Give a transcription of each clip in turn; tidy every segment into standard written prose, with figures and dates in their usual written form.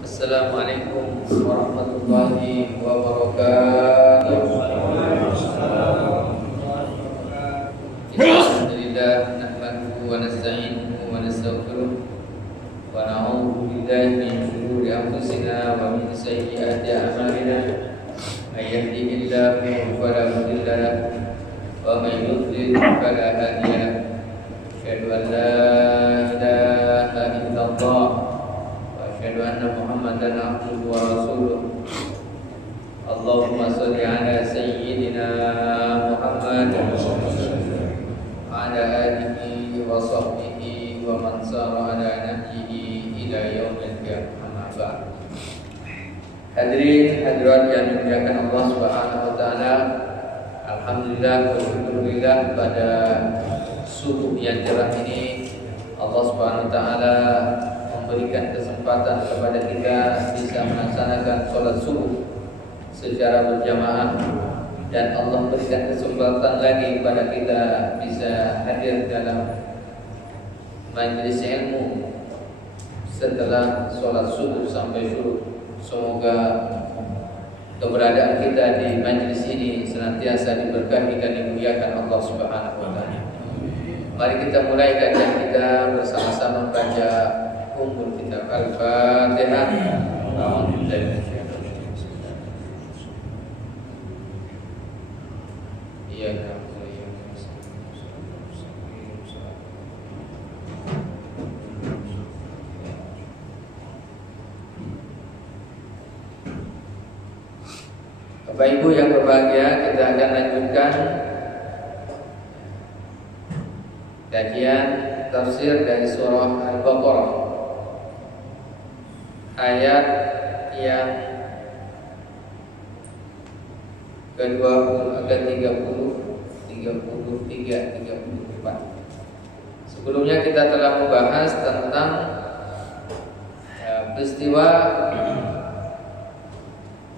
Assalamualaikum warahmatullahi wabarakatuh. Alhamdulillah nahmaduhu wa nasta'inuhu wa nastaghfiruh wa na'udzu billahi min shururi anfusina wa min sayyiati a'malina. May yahdihillahu fala mudilla lahu wa may yudlil fala hadiya lahu. Asyhadu an la ilaha illallah asyhadu anna Muhammadan abduhu wa rasuluh. Allahumma shalli ala sayyidina Muhammad wa ala alihi wa sahbihi wa man sara ala nahjihi ila yaumil qiyamah. Hadirin hadirat yang dimuliakan Allah Subhanahu wa taala, alhamdulillah walhamdulillah pada subuh yang cerah ini Allah Subhanahu wa taala memberikan kesempatan kepada kita bisa melaksanakan sholat subuh secara berjamaah, dan Allah berikan kesempatan lagi kepada kita bisa hadir dalam majelis ilmu setelah sholat subuh sampai syuruk. Semoga keberadaan kita di majelis ini senantiasa diberkahi dan dimuliakan Allah Subhanahu wa taala. Mari kita mulai kajian kita bersama-sama membaca Ummul Kitab Al-Fatihah. Bapak Ibu yang berbahagia, kita akan lanjutkan kajian tafsir dari surah Al-Baqarah, ayat yang ke-20, ke-30, 33, 34. Sebelumnya kita telah membahas tentang peristiwa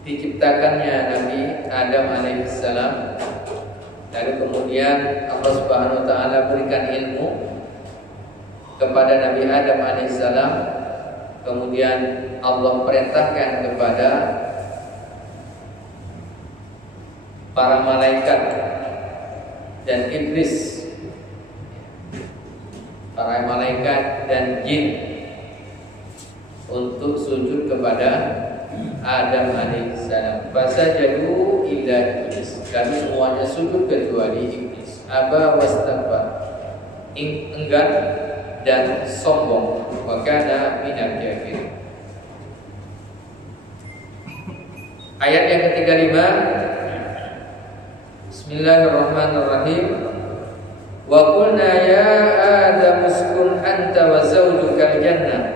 diciptakannya Nabi Adam alaihissalam. Lalu kemudian Allah Subhanahu wa taala berikan ilmu kepada Nabi Adam alaihissalam. Kemudian Allah perintahkan kepada para malaikat dan iblis, para malaikat dan jin untuk sujud kepada Adam alaihissalam. Fasajadu illa iblis, kami semuanya sujud kecuali iblis. Aba wastakbar, enggan dan sombong. Wa kana minal kafirin. Ayat yang ke-35, Bismillahirrahmanirrahim. Wa qulna ya Adam uskun anta wa zawjukal jannah,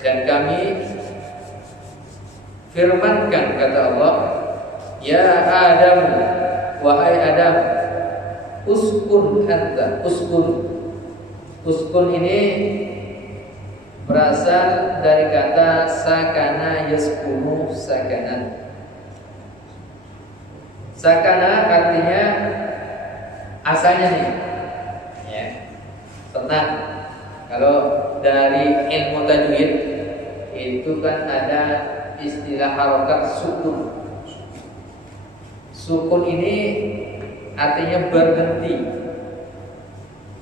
dan kami firmankan, kata Allah, ya Adam, wahai Adam, uskun anta. Uskun ini berasal dari kata sakana yaskunu sakanan. Sakana artinya asalnya nih, ya, tenang. Kalau dari ilmu tajwid itu kan ada istilah harokat sukun. Sukun ini artinya berhenti.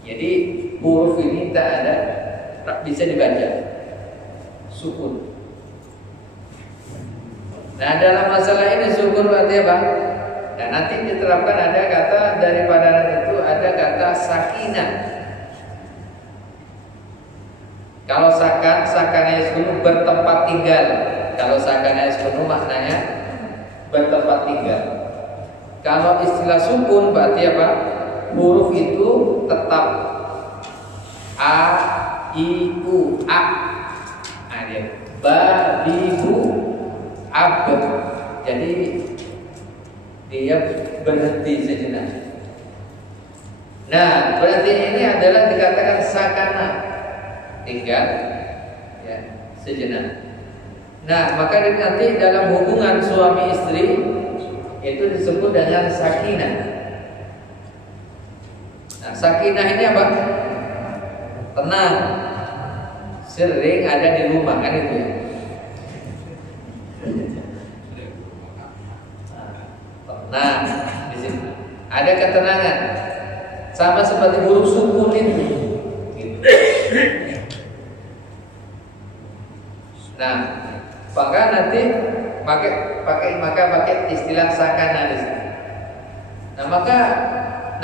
Jadi huruf ini tak bisa dibaca. Sukun. Nah, dalam masalah ini sukun artinya apa? Dan nanti diterapkan ada kata daripada itu ada kata sakinah. Kalau sakana yaskunu bertempat tinggal. Kalau sakana yaskunu maknanya bertempat tinggal. Kalau istilah sukun berarti apa? Huruf itu tetap. A, I, U, A. Nah, dia. Ba, Bi, Bu, Ab. Jadi dia berhenti sejenak. Nah, berarti ini adalah dikatakan sakana, tinggal, ya, sejenak. Nah, maka nanti dalam hubungan suami istri itu disebut dengan sakinah. Nah, sakinah ini apa? Tenang. Sering ada di rumah kan itu ya. ada ketenangan, sama seperti huruf sukun itu. Gitu. Nah, maka nanti pakai istilah sakana di sini. Nah, maka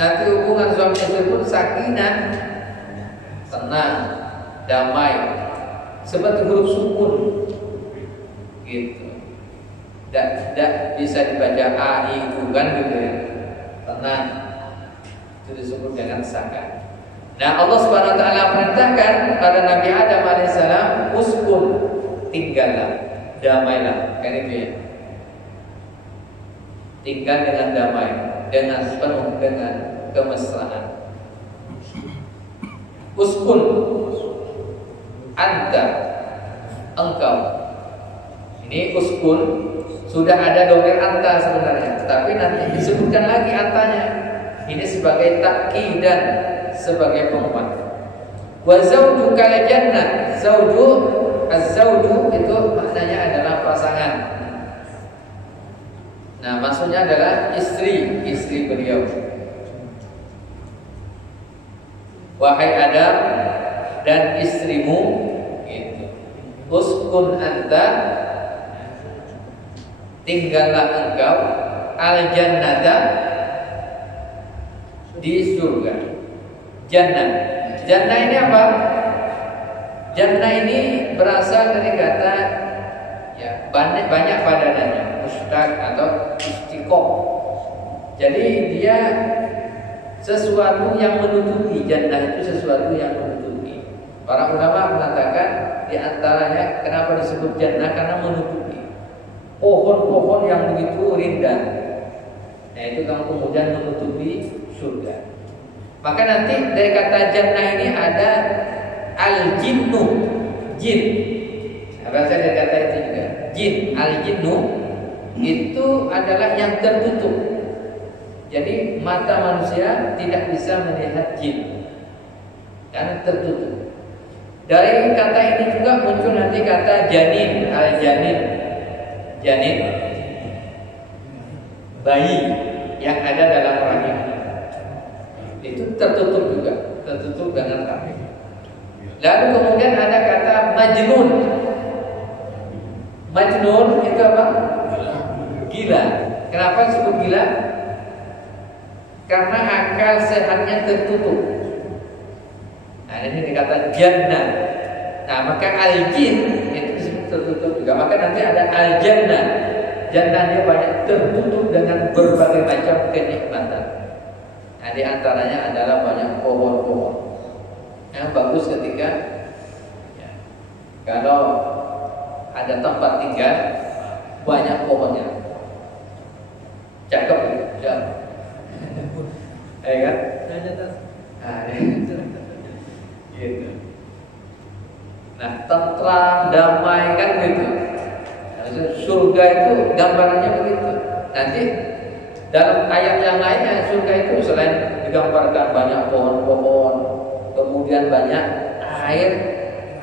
nanti hubungan suami istri pun sakinah, tenang, damai, seperti huruf sukun. Gitu. Tidak bisa dibaca a i u kan gitu ya. Tenang. Itu disebut dengan sakan. Nah, Allah Subhanahu wa taala perintahkan pada Nabi Adam alaihissalam, uskun, tinggallah, damailah, kan itu ya. Tinggal dengan damai, dengan penuh dengan kemesraan. Uskun, anta, engkau. Ini uskun sudah ada domir anta sebenarnya, tapi nanti disebutkan lagi antanya. Ini sebagai takkid dan sebagai penguat. Wa zawju kal jannah. Zawju, az-zawju itu maknanya adalah pasangan. Nah, maksudnya adalah istri beliau. Wahai Adam dan istrimu, gitu. Uskun anta, tinggallah engkau, al-jannata, di surga. Jannah ini apa? Jannah ini berasal dari kata ya, banyak padanannya, mustaq atau istiqoq. Jadi dia sesuatu yang menutupi. Jannah itu sesuatu yang menutupi. Para ulama mengatakan di antaranya kenapa disebut jannah, karena menutupi pohon-pohon yang begitu rindang. Nah, itu kan kemudian menutupi surga. Maka nanti dari kata jannah ini ada al-jinnu, jin. Berasal dari kata itu juga. Jin, al-jinnu itu adalah yang tertutup. Jadi mata manusia tidak bisa melihat jin karena tertutup. Dari kata ini juga muncul nanti kata janin, al-janin. Janin, bayi yang ada dalam rahim. Itu tertutup juga, tertutup dengan kafir. Lalu kemudian ada kata majnun. Majnun itu apa? Gila. Kenapa disebut gila? Karena akal sehatnya tertutup. Nah, ini dikata jannah. Nah, maka al-jin itu disebut tertutup juga. Maka nanti ada al-jannah. Jannahnya banyak tertutup dengan berbagai macam kenikmatan. Nah, di antaranya adalah banyak pohon-pohon. Yang bagus ketika ya, kalau ada tempat tinggal banyak pohonnya. Cakep ya. Kan? Gitu. Nah, tentram, damai kan gitu. Nah, surga itu gambarannya begitu. Nanti dalam ayat yang lainnya surga itu selain digambarkan banyak pohon-pohon, kemudian banyak air,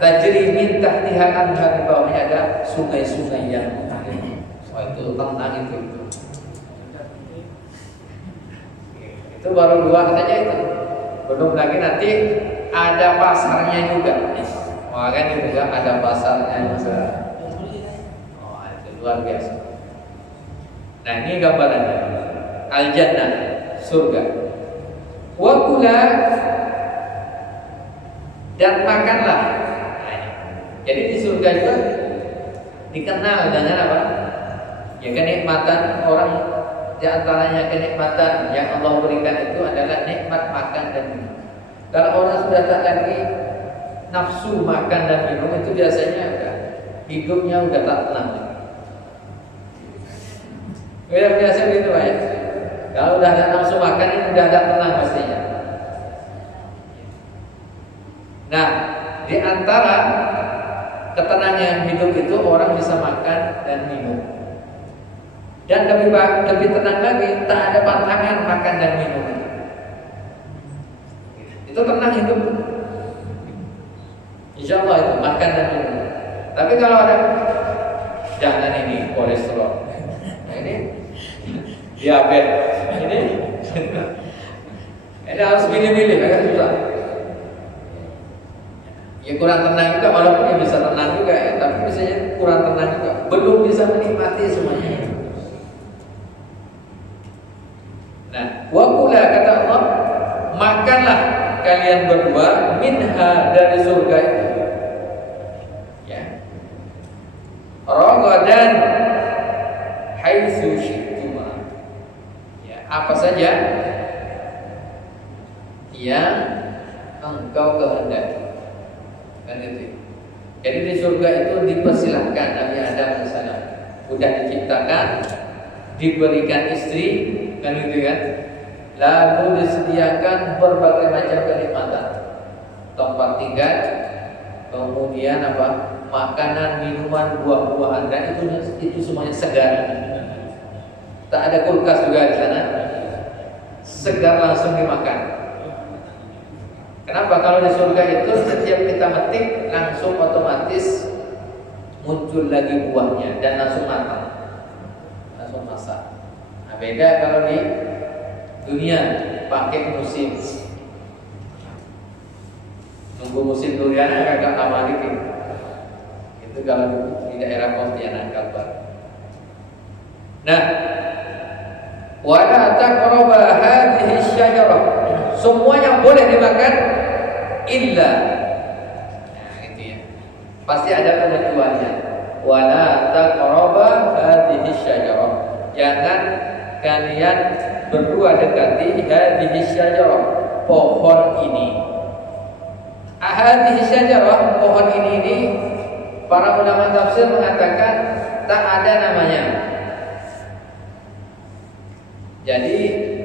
tajri min tahtiha anhar, di bawahnya ada sungai-sungai yang mengalir. Itu tentang itu. Itu baru dua saja itu. Belum lagi nanti ada pasarnya juga. Makanya juga ada pasarnya juga. Oh, itu luar biasa. Nah, ini gambarannya. Al-jannah, surga. Wa kula, dan makanlah. Jadi di surga juga dikenal dengan apa? Ya, kenikmatan orang. Di antaranya kenikmatan yang Allah berikan itu adalah nikmat makan dan minum. Kalau orang sudah tak lagi nafsu makan dan minum, itu biasanya hidupnya udah tak tenang. Biasa begitu ya. Kalau udah ada nafsu makan, ini udah tak tenang pastinya. Nah, di antara ketenangan hidup itu orang bisa makan dan minum. Dan lebih tenang lagi, tak ada pantangan makan dan minum. Itu tenang hidup. Insya Allah itu makan dan minum. Tapi kalau ada jangan ini kolesterol, nah ini diabetes, ini Ini harus milih-milih, agak susah. Ya kurang tenang juga, walaupun ya bisa tenang juga ya, tapi misalnya kurang tenang juga, belum bisa menikmati semuanya. Nah, wa kula kata Allah, makanlah kalian berdua minha dari surga itu. Ya. Ragadan haitsu syi'tuma. Ya, apa saja yang engkau kehendaki. Kan itu. Jadi di surga itu dipersilahkan Nabi Adam misalnya sudah diciptakan, diberikan istri, kan gitu kan. Lalu disediakan berbagai macam kenikmatan, tempat tinggal, kemudian apa, makanan, minuman, buah-buahan, dan itu semuanya segar. Tak ada kulkas juga di sana, segar langsung dimakan. Kenapa? Kalau di surga itu setiap kita metik langsung otomatis muncul lagi buahnya dan langsung matang, langsung masak. Nah, beda kalau di dunia pakai musim, nunggu musim durian agak lama dikit. Itu kalau di daerah Pontianak Kalbar. Nah, wala taqrabu hadhihi syajarah. Semua yang boleh dimakan illa. Nah, itu ya. Pasti ada ketentuannya. Wala taqrabu hadhihi syajarah. Jangan kalian berdua dekati hadhihi syajarah, pohon ini. Hadhihi syajarah, pohon ini para ulama tafsir mengatakan tak ada namanya. Jadi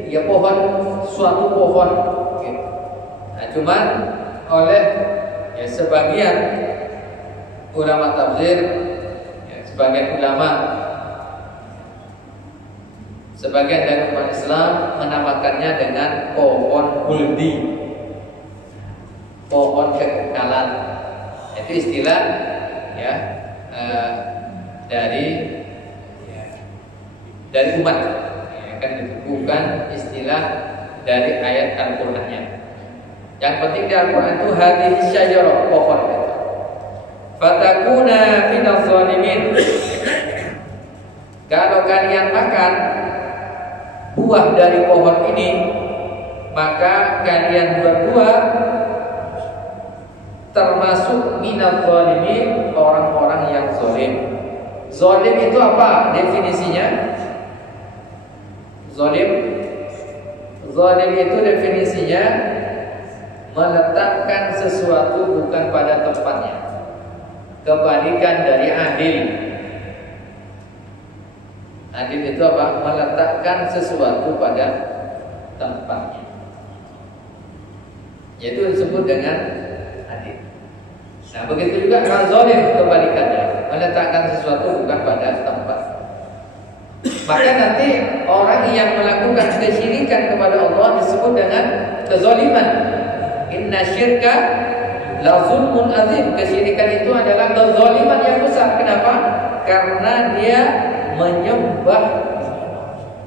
ya pohon, suatu pohon gitu. Nah, cuman oleh ya sebagian ulama tafsir, ya, sebagian dari umat Islam menamakannya dengan pohon huldi, pohon kekekalan. Itu istilah ya dari umat. Kan itu bukan istilah dari ayat Al-Qur'annya. Yang penting di Al-Qur'an itu hadhihi syajarah, pohon itu. Fatakuna minaz zalimin. Kalau kalian makan buah dari pohon ini, maka kalian berdua termasuk minaz zalimin, orang-orang yang zalim. Zalim itu apa definisinya? Zalim itu definisinya meletakkan sesuatu bukan pada tempatnya. Kebalikan dari adil. Adil itu apa? Meletakkan sesuatu pada tempatnya. Yaitu disebut dengan adil. Nah, begitu juga kalau zalim kebalikannya, meletakkan sesuatu bukan pada tempat. Maka nanti orang yang melakukan kesyirikan kepada Allah disebut dengan kezaliman. Inna syirka la zulmun azim. Kesyirikan itu adalah kezaliman yang besar. Kenapa? Karena dia menyembah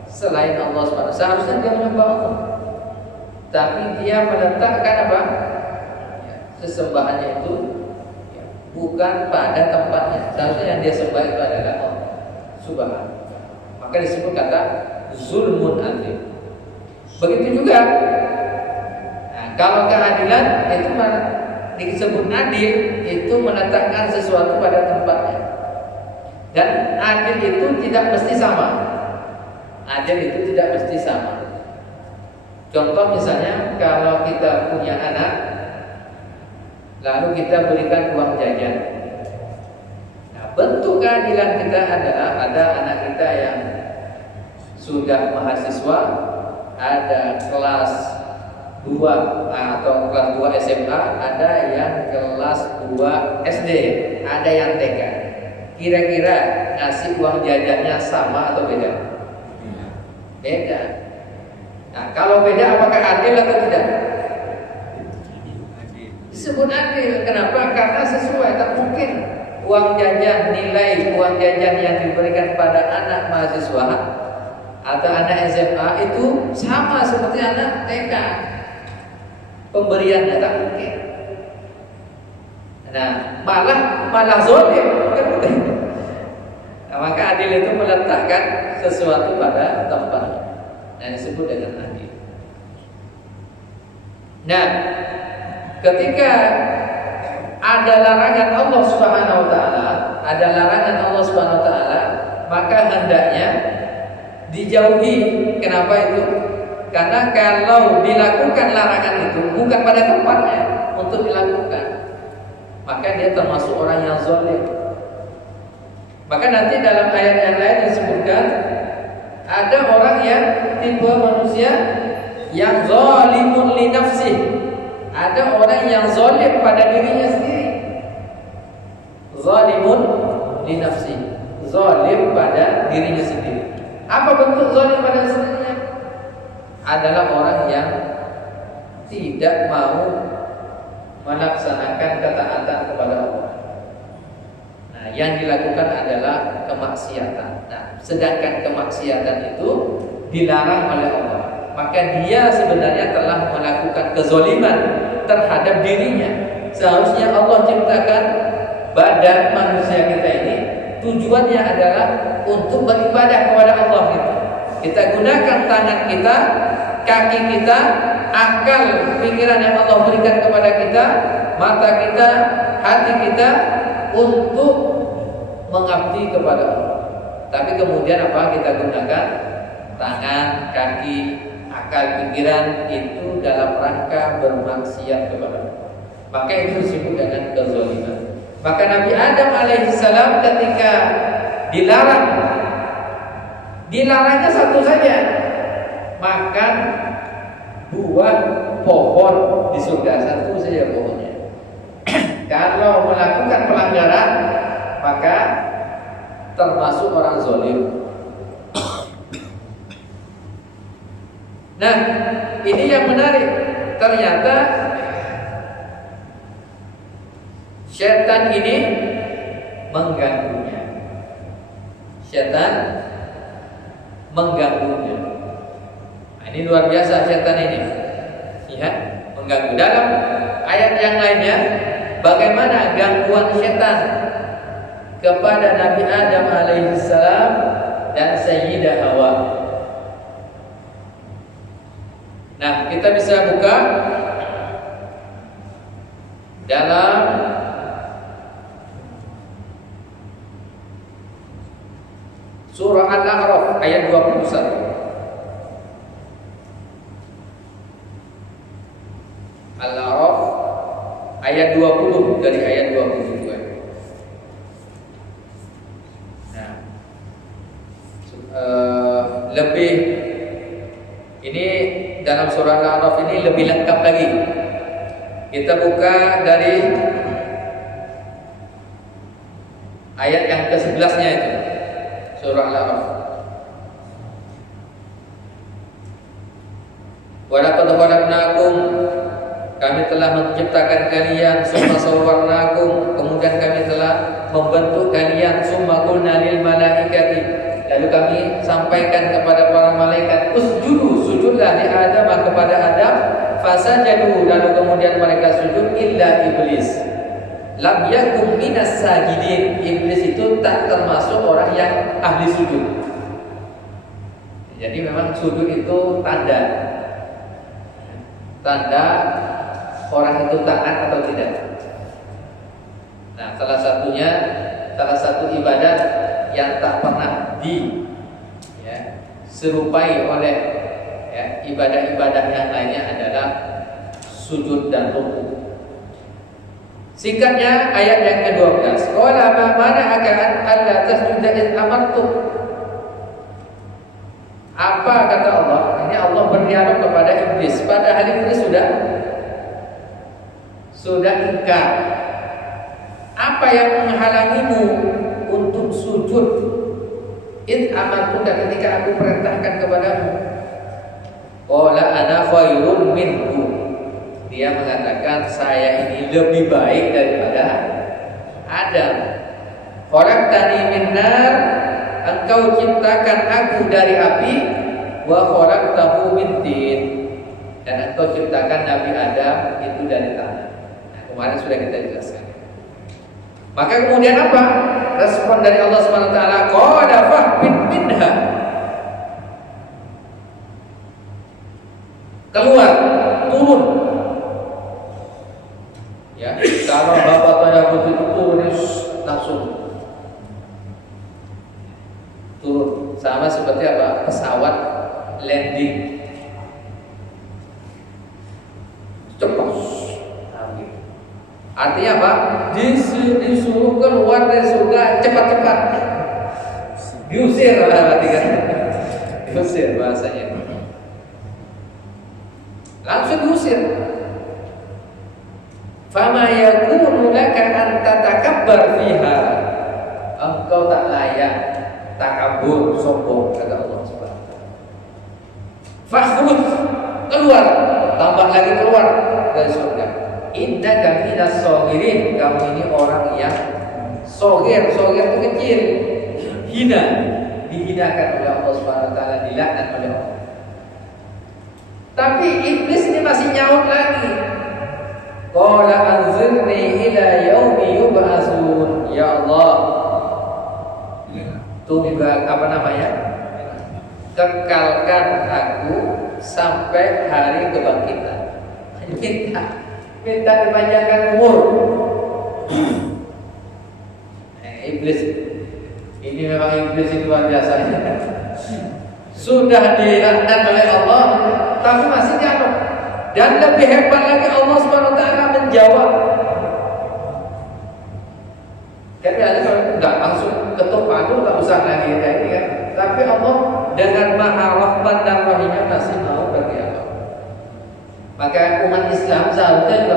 selain Allah SWT. Seharusnya dia menyembah Allah, tapi dia meletakkan apa? Sesembahannya itu bukan pada tempatnya. Seharusnya yang dia sembah itu adalah Allah Subhanahu. Maka disebut kata zulmun azim. Begitu juga, nah, kalau keadilan itu disebut adil, itu meletakkan sesuatu pada tempatnya. Dan adil itu tidak mesti sama. Adil itu tidak mesti sama. Contoh misalnya kalau kita punya anak, lalu kita berikan uang jajan. Nah, bentuk keadilan kita adalah ada anak kita yang sudah mahasiswa, ada kelas 2 atau kelas 2 SMA, ada yang kelas 2 SD, ada yang TK. Kira-kira ngasih uang jajannya sama atau beda? Beda. Nah, kalau beda apakah adil atau tidak? Disebut adil. Kenapa? Karena sesuai. Tak mungkin uang jajan, nilai uang jajan yang diberikan pada anak mahasiswa atau anak SMA itu sama seperti anak TK. Pemberiannya tak mungkin. Nah, malah zalim. Nah, maka adil itu meletakkan sesuatu pada tempatnya. Nah, disebut dengan adil. Nah, ketika ada larangan Allah Subhanahu wa taala, maka hendaknya dijauhi. Kenapa itu? Karena kalau dilakukan larangan itu bukan pada tempatnya untuk dilakukan, maka dia termasuk orang yang zalim. Maka nanti dalam ayat yang lain disebutkan ada orang yang tipe manusia yang zalimun li nafsih. Ada orang yang zalim pada dirinya sendiri. Zalimun li nafsih. Zalim pada dirinya sendiri. Apa bentuk zalim pada dirinya? Adalah orang yang tidak mau melaksanakan ketaatan kepada Allah. Nah, yang dilakukan adalah kemaksiatan. Nah, sedangkan kemaksiatan itu dilarang oleh Allah, maka dia sebenarnya telah melakukan kezaliman terhadap dirinya. Seharusnya Allah ciptakan badan manusia kita ini tujuannya adalah untuk beribadah kepada Allah gitu. Kita gunakan tangan kita, kaki kita, akal, pikiran yang Allah berikan kepada kita, mata kita, hati kita untuk mengabdi kepada Allah. Tapi kemudian apa kita gunakan? Tangan, kaki, akal, pikiran itu dalam rangka bermaksiat kepada Allah. Maka itu disebut dengan kezaliman. Maka Nabi Adam alaihissalam ketika dilarangnya satu saja, makan buah pohon di surga, satu saja pohonnya. Kalau melakukan pelanggaran maka termasuk orang zalim. Nah, ini yang menarik. Ternyata syaitan ini mengganggunya. Syaitan mengganggunya. Nah, ini luar biasa syaitan ini. Ya, mengganggu. Dalam ayat yang lainnya, bagaimana gangguan syaitan kepada Nabi Adam alaihissalam dan Sayyidah Hawa. Nah, kita bisa buka dalam surah Al-A'raf ayat 21. Al-A'raf ayat 20 dari ayat 22. Nah, lebih ini dalam surah Al-A'raf ini lebih lengkap lagi. Kita buka dari ayat yang ke-11-nya itu. Surah Al-A'raf. Wa laqad khalaqnakum, kami telah menciptakan kalian, summa sawwarnakum, kemudian kami telah membentuk kalian, summa qulna lil malaikati, lalu kami sampaikan kepada para malaikat, usjudu, sujudlah li Adam, kepada Adam, fasajadu, lalu kemudian mereka sujud, illa iblis lam yakum minas sajidin. Iblis itu tak termasuk orang yang ahli sujud. Jadi memang sujud itu tanda orang itu taat atau tidak. Nah, salah satu ibadat yang tak pernah serupai oleh ibadah-ibadah yang lainnya adalah sujud dan rukuk. Singkatnya ayat yang ke-12. Qala ma mana'aka an alla tasjuda id amartuk. Apa kata Allah? Ini Allah berdialog kepada iblis. Padahal iblis sudah ingkar. Apa yang menghalangimu untuk sujud? Id amartuka, ketika aku perintahkan kepadamu. Qala ana khairun minhu. Dia mengatakan saya ini lebih baik daripada Adam. Khalaqtani min nar engkau ciptakan aku dari api, wa khalaqtahu min tin, dan engkau ciptakan Nabi Adam itu dari tanah. Nah, kemarin sudah kita jelaskan. Maka kemudian apa? Respon dari Allah Subhanahu wa taala, qala fahbit minha. Keluar, turun. Ya, kalau bapak tanya begitu turun, langsung turun. Sama seperti apa? Pesawat landing. Cepat. Artinya apa? Disuruh keluar dari surga cepat-cepat. Diusir berarti kan? Diusir bahasanya. Langsung diusir. Fama yakunu laka an tatakabbar fiha. Engkau tak layak takabur, sombong, kata Allah Subhanahu wa taala. Fakhruj, keluar, tambah lagi keluar dari surga. Innaka minas shagirin, kamu ini orang yang shagir itu kecil, hina, dihinakan oleh Allah Subhanahu wa taala, dilaknat oleh Allah. Tapi iblis ini masih nyaut lagi. Qala anzirni ila yaumi yub'atsun. Ya Allah, kekalkan aku sampai hari kebangkitan. Minta dipanjangkan umur. Iblis ini memang iblis itu luar biasa. Sudah dilaknat oleh Allah, tapi masih dianggap. Dan lebih hebat lagi, Allah Subhanahu wa taala menjawab. Kan enggak langsung ketuk palu, enggak usah lagi kayak ini kan. Tapi Allah dengan Maha Rahman dan Rahimnya masih mau berdialog. Maka umat Islam seharusnya juga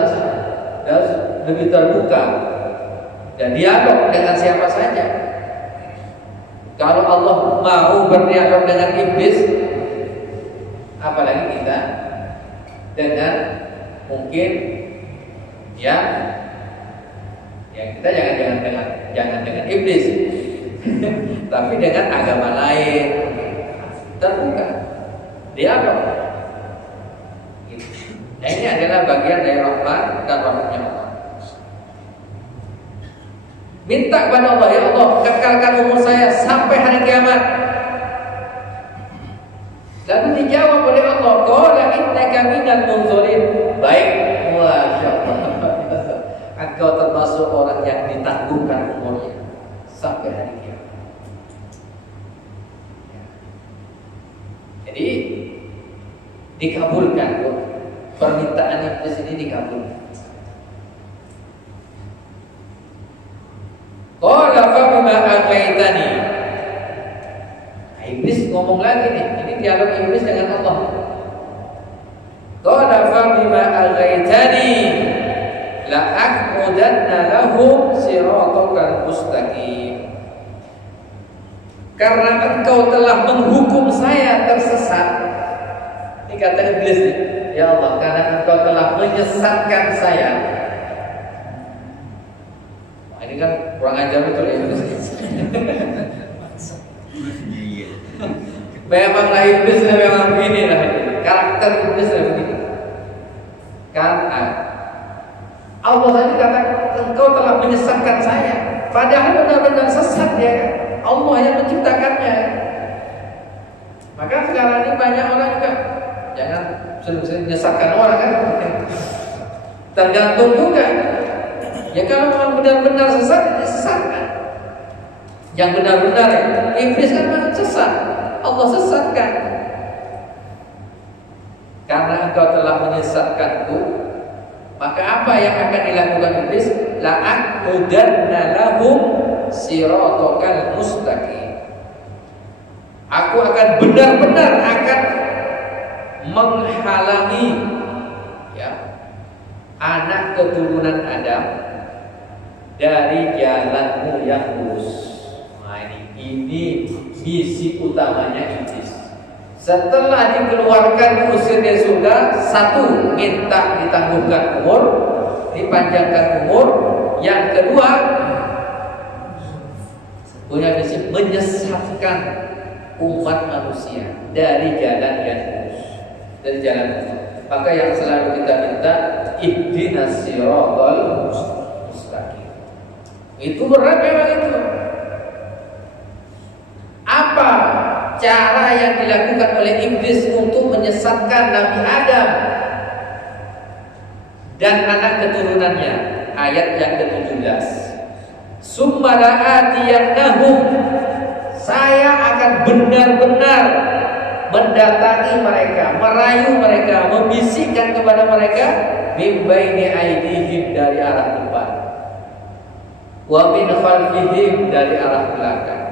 harus lebih terbuka dan dialog dengan siapa saja. Kalau Allah mau berdialog dengan iblis, apalagi kita dengan mungkin ya kita jangan dengan iblis, tapi dengan agama lain terbuka dialog. Nah, ini adalah bagian dari rahmat dan rahmatnya Allah. Minta kepada Allah, ya Allah, kekalkan umur saya sampai hari kiamat. Lalu dijawab oleh Allah, qala innaka minal munzirin. Baik, masyaallah. Engkau termasuk orang yang ditangguhkan umurnya sampai hari kiamat. Jadi dikabulkan, permintaan iblis ini dikabulkan. Qala fa bima aghwaytani. Iblis ngomong lagi nih, ini dialog iblis dengan Allah. Qala fa bima aghwaytani la aqudanna lahum siratal mustaqim. Karena engkau telah menghukum saya tersesat. Ini kata iblis nih. Ya Allah, karena engkau telah menyesatkan saya. Wah, ini kan kurang ajar betul ya iblis. Memanglah iblis memang begini lah. Karakter iblis begini. Kan Allah saja kata engkau telah menyesatkan saya. Padahal benar-benar sesat ya kan? Allah yang menciptakannya. Maka sekarang ini banyak orang juga jangan sering menyesatkan orang kan. Tergantung juga. Ya kalau memang benar-benar sesat, disesatkan. Yang benar-benar iblis kan memang sesat, Allah sesatkan. Karena engkau telah menyesatkanku, maka apa yang akan dilakukan iblis? La'aqudanna lahum siratal mustaqim. Aku akan benar-benar akan menghalangi ya anak keturunan Adam dari jalanmu yang lurus. Nah, ini misi utamanya iblis. Setelah dikeluarkan, diusir dari surga, satu, minta ditangguhkan umur, dipanjangkan umur. Yang kedua, punya misi menyesatkan umat manusia dari jalan yang lurus, dari jalan Allah. Maka yang selalu kita minta, ihdinas siratal mustaqim. Itu berat memang itu. Apa cara yang dilakukan oleh iblis untuk menyesatkan Nabi Adam dan anak keturunannya? Ayat yang ke-17. Summa la'atiyannahum, saya akan benar-benar mendatangi mereka, merayu mereka, membisikkan kepada mereka, min baini aydihim, dari arah depan, wa min khalfihim, dari arah belakang,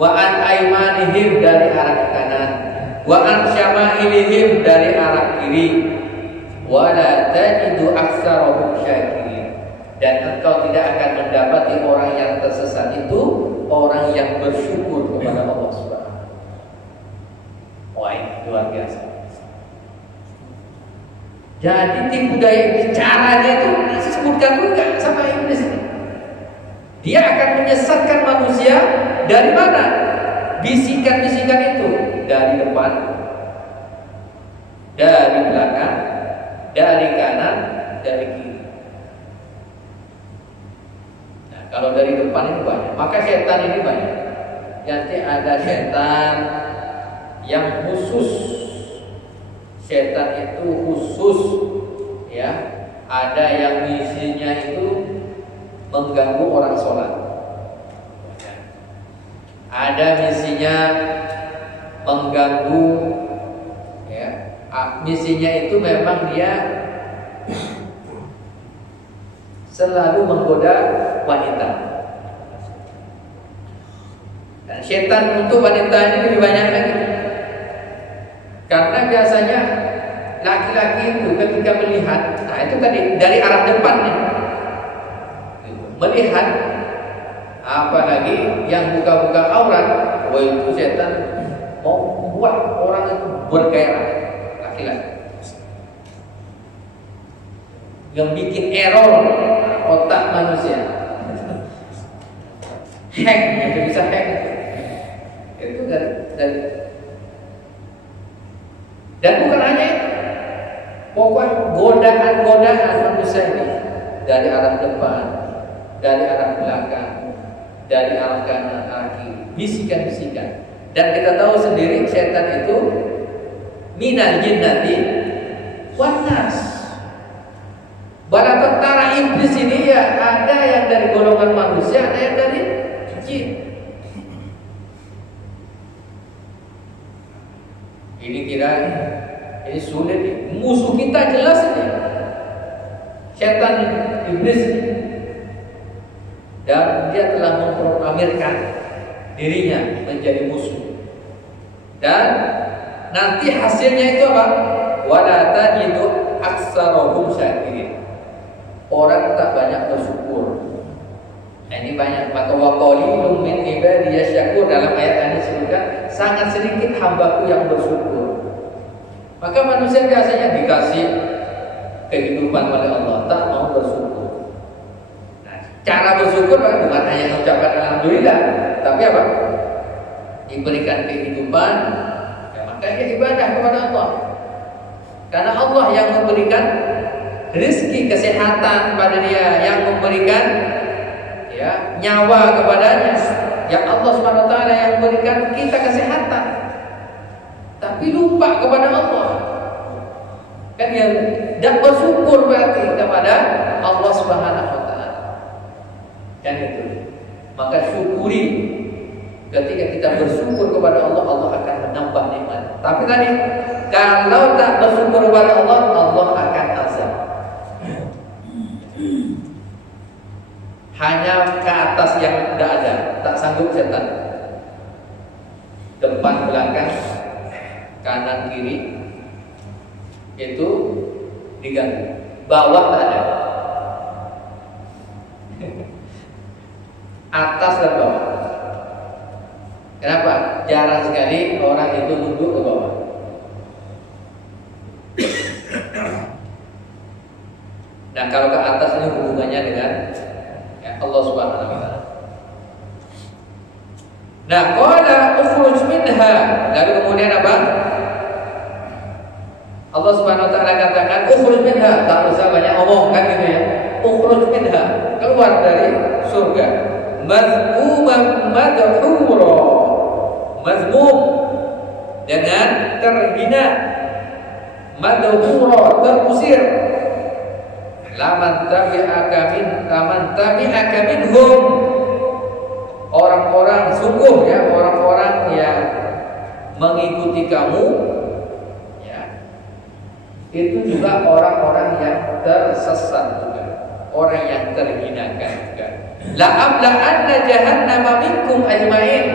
wa an aymanihim, dari arah kanan, wa an syama'ilihim, dari arah kiri, wa la tajidu aktsarahum syakirin. Dan engkau tidak akan mendapati orang yang tersesat itu orang yang bersyukur kepada Allah Subhanahu. Wah, ini luar biasa. Jadi tipu daya caranya itu disebutkan juga sama iblis ini. Dia akan menyesatkan manusia dari mana? Bisikan-bisikan itu dari depan, dari belakang, dari kanan, dari kiri. Kalau dari depan ini banyak, maka setan ini banyak. Nanti ada setan yang khusus. Setan itu khusus, ya. Ada yang misinya itu mengganggu orang sholat. Ada misinya mengganggu, ya. Misinya itu memang dia selalu menggoda wanita. Dan setan untuk wanita ini lebih banyak lagi. Karena biasanya laki-laki itu ketika melihat, nah itu tadi dari arah depannya, melihat, apalagi yang buka-buka aurat, wah itu setan mau membuat orang itu bergairah, laki-laki. Yang bikin error otak manusia, hack, yang bisa hack itu dari dan bukan hanya itu, pokoknya godaan manusia ini dari arah depan, dari arah belakang, dari arah kanan, arah kiri, bisikan-bisikan. Dan kita tahu sendiri setan itu minal jinnati wan nas. Bala tentara iblis ini ya ada yang dari golongan manusia, ada yang dari jin. Ini sulit nih. Musuh kita jelas ini, setan iblis ini. Dan dia telah memproklamirkan dirinya menjadi musuh. Dan nanti hasilnya itu apa? Wala tajidu aktsarahum syakirin. Orang tak banyak bersyukur. Nah, ini banyak. Maka wa qalilun min ibadiyas syakur, dalam ayat ini disebutkan sangat sedikit hambaku yang bersyukur. Maka manusia biasanya dikasih kehidupan oleh Allah, tak mau bersyukur. Nah, cara bersyukur bukan hanya mengucapkan alhamdulillah, tapi apa? Diberikan kehidupan, ya, maka dia ibadah kepada Allah. Karena Allah yang memberikan rezeki kesehatan pada dia, yang memberikan ya nyawa kepadanya, yang Allah SWT yang memberikan kita kesehatan, tapi lupa kepada Allah. Kan yang tidak bersyukur berarti kepada Allah SWT. Kan itu. Maka syukuri, ketika kita bersyukur kepada Allah, Allah akan menambah nikmat. Tapi tadi kalau tak bersyukur kepada Allah, Allah akan azab. Hanya ke atas yang tidak ada, tak sanggup setan. Depan, belakang, kanan, kiri itu diganggu. Bawah tak ada. Atas dan bawah. Kenapa? Jarang sekali orang itu tunduk ke bawah. Nah, kalau ke atas ini hubungannya dengan Allah Subhanahu wa taala. Nah, qala ukhruj minha. Lalu kemudian apa? Allah Subhanahu wa taala katakan ukhruj minha, tak usah banyak omong kan gitu ya. Ukhruj minha, keluar dari surga. Mazmuman madhura. Mazmum, dengan terhina. Madhura, terusir. Laman tabi'aka minhum. Orang-orang sungguh ya, orang-orang yang mengikuti kamu ya, itu juga orang-orang yang tersesat juga, orang yang terhinakan juga. La'amla'anna jahannama minkum ajma'in,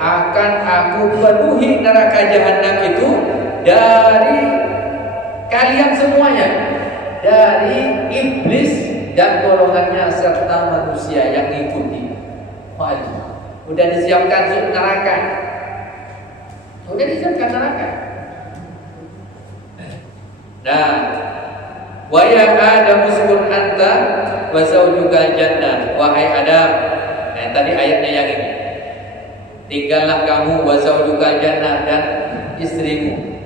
akan aku penuhi neraka jahanam itu dari kalian semuanya, dari iblis dan golongannya serta manusia yang ngikuti. Udah disiapkan neraka. Udah disiapkan neraka. Nah, wa ya Adam uskun anta wa zawjuka jannah. Wahai Adam. Nah, tadi ayatnya yang ini. Tinggallah kamu wa zawjuka jannah, dan istrimu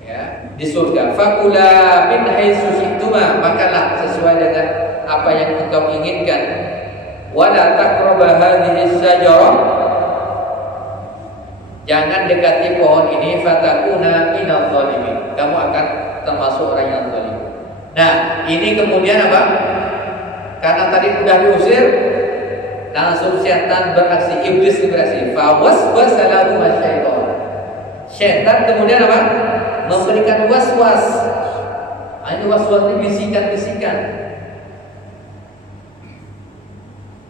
ya, di surga. Fakula min haitsu syi'tuma, makanlah sesuai dengan apa yang engkau inginkan. Wala taqrabu hadhihi syajarah, jangan dekati pohon ini. Fatakuna minadh dhalimin, kamu akan termasuk orang yang zalim. Nah, ini kemudian apa? Karena tadi sudah diusir, langsung setan beraksi, iblis beraksi. Fawaswasa lahum syaitan. Setan kemudian apa? Memberikan waswas. Ini waswas, ini bisikan-bisikan.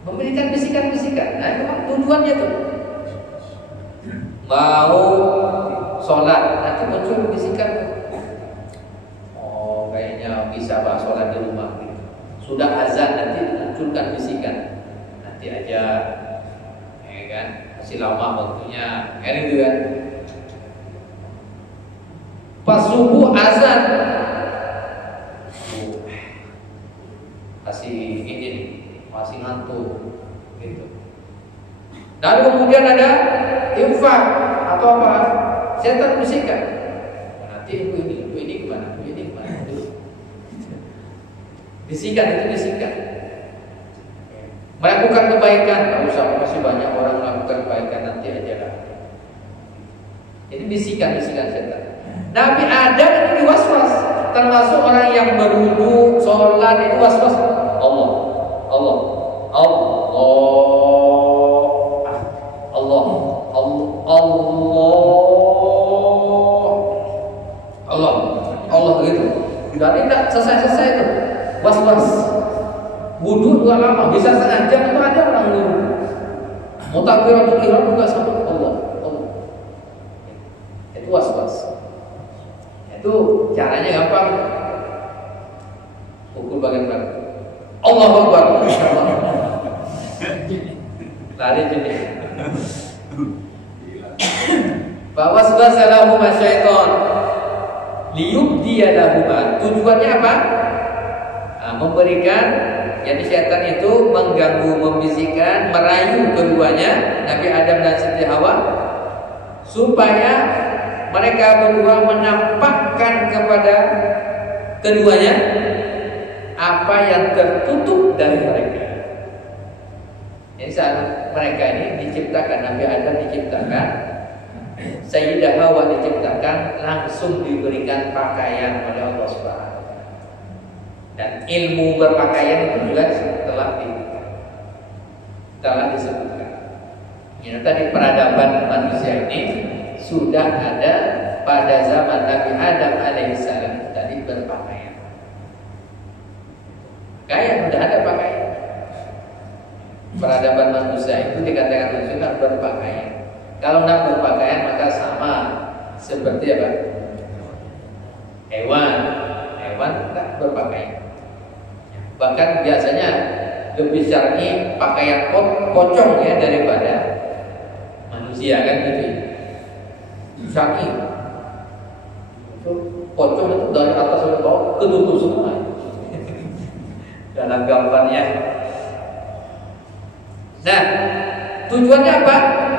Memberikan bisikan-bisikan. Nah, itu tujuannya tuh. Mau sholat, nanti muncul bisikan. Oh, kayaknya bisa pak sholat di rumah. Sudah azan, nanti munculkan bisikan. Nanti aja, ya kan? Masih lama waktunya, kan itu kan? Pas subuh azan, kasih ini nih, masih ngantuk, gitu. Lalu kemudian ada infak atau apa? Setan bisikan. Nanti ini gimana? Ini gimana? Bisikan itu bisikan. Melakukan kebaikan, tak usah, masih banyak orang melakukan kebaikan, nanti aja lah. Ini bisikan-bisikan setan. Nabi Adam itu diwaswas, termasuk orang yang berwudu, sholat itu waswas. Allah, Allah, Allah, Allah, Allah, Allah, Allah gitu. Dan tidak selesai itu waswas. Wudu juga lama, bisa setengah jam itu ada orang wudu. Mutakbiratul ihram juga sama Allah, Allah. Itu waswas. Itu caranya gampang. Ukur bagian belakang. Allahu Akbar. Lari jenis. Fawaswasa lahum syaitan liyubdiya lahum. Tujuannya apa? Nah, memberikan, jadi setan itu mengganggu, membisikkan, merayu keduanya, Nabi Adam dan Siti Hawa, supaya mereka berdua menampakkan kepada keduanya apa yang tertutup dari mereka. Jadi saat mereka ini diciptakan, Nabi Adam diciptakan, Sayyidah Hawa diciptakan, langsung diberikan pakaian oleh Allah Subhanahu. Dan ilmu berpakaian itu juga telah disebutkan. Ini tadi peradaban manusia ini sudah ada pada zaman Nabi Adam alaihissalam, tadi berpakaian. Pakaian sudah ada pakaian. Peradaban manusia itu dikatakan manusia kan berpakaian. Kalau tidak berpakaian maka sama seperti apa? Hewan tidak berpakaian. Bahkan biasanya lebih syar'i pakaian pocong ya daripada manusia kan gitu. Syar'i itu pocong itu dari atas sampai bawah ketutup semua. Dalam gambarnya. Nah, Tujuannya apa?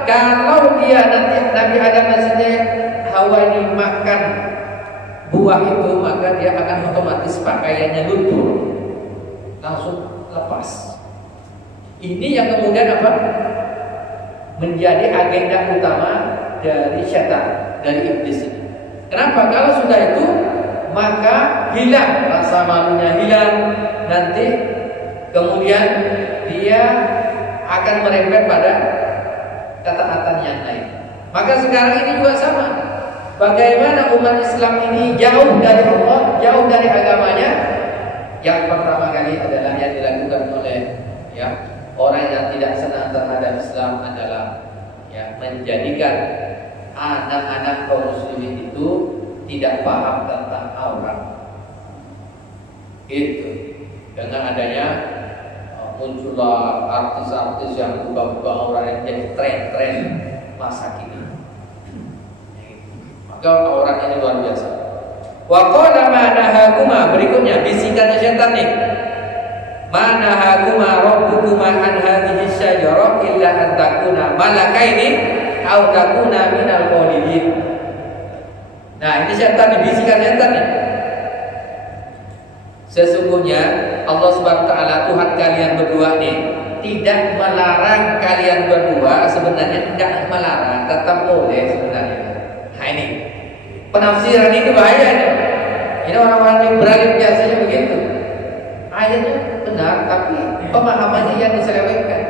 Kalau dia nanti Nabi Adam maksudnya Hawa ini makan buah itu, maka dia akan otomatis pakaiannya luntur, langsung lepas. Ini yang kemudian apa? Menjadi agenda utama dari syaitan, dari iblis ini. Kenapa? Kalau sudah itu, maka hilang rasa malunya, hilang. Nanti kemudian dia akan merembet pada ketaatan yang lain. Maka sekarang ini juga sama. Bagaimana umat Islam ini jauh dari Allah, jauh dari agamanya? Yang pertama kali adalah yang dilakukan oleh orang yang tidak senang terhadap Islam adalah menjadikan anak-anak kaum muslimin itu tidak paham tentang aurat. Itu dengan adanya muncullah artis-artis yang buka-buka aurat yang jadi tren masa kini. Maka aurat ini luar biasa. Wa qala ma nahakuma, berikutnya bisikan syaitan nih. Ma nahakuma rabbukuma an hadhihi syajarah illa an takuna malakaini aw takuna minal khalidin. Nah, ini syaitan, bisikan syaitan nih. Sesungguhnya Allah Subhanahu wa taala Tuhan kalian berdua nih tidak melarang kalian berdua, sebenarnya tidak melarang, tetap boleh sebenarnya. Nah, ini penafsiran ini bahayanya. Ini orang-orang yang beralim biasanya begitu. Ayatnya benar, tapi pemahamannya yang diselewengkan.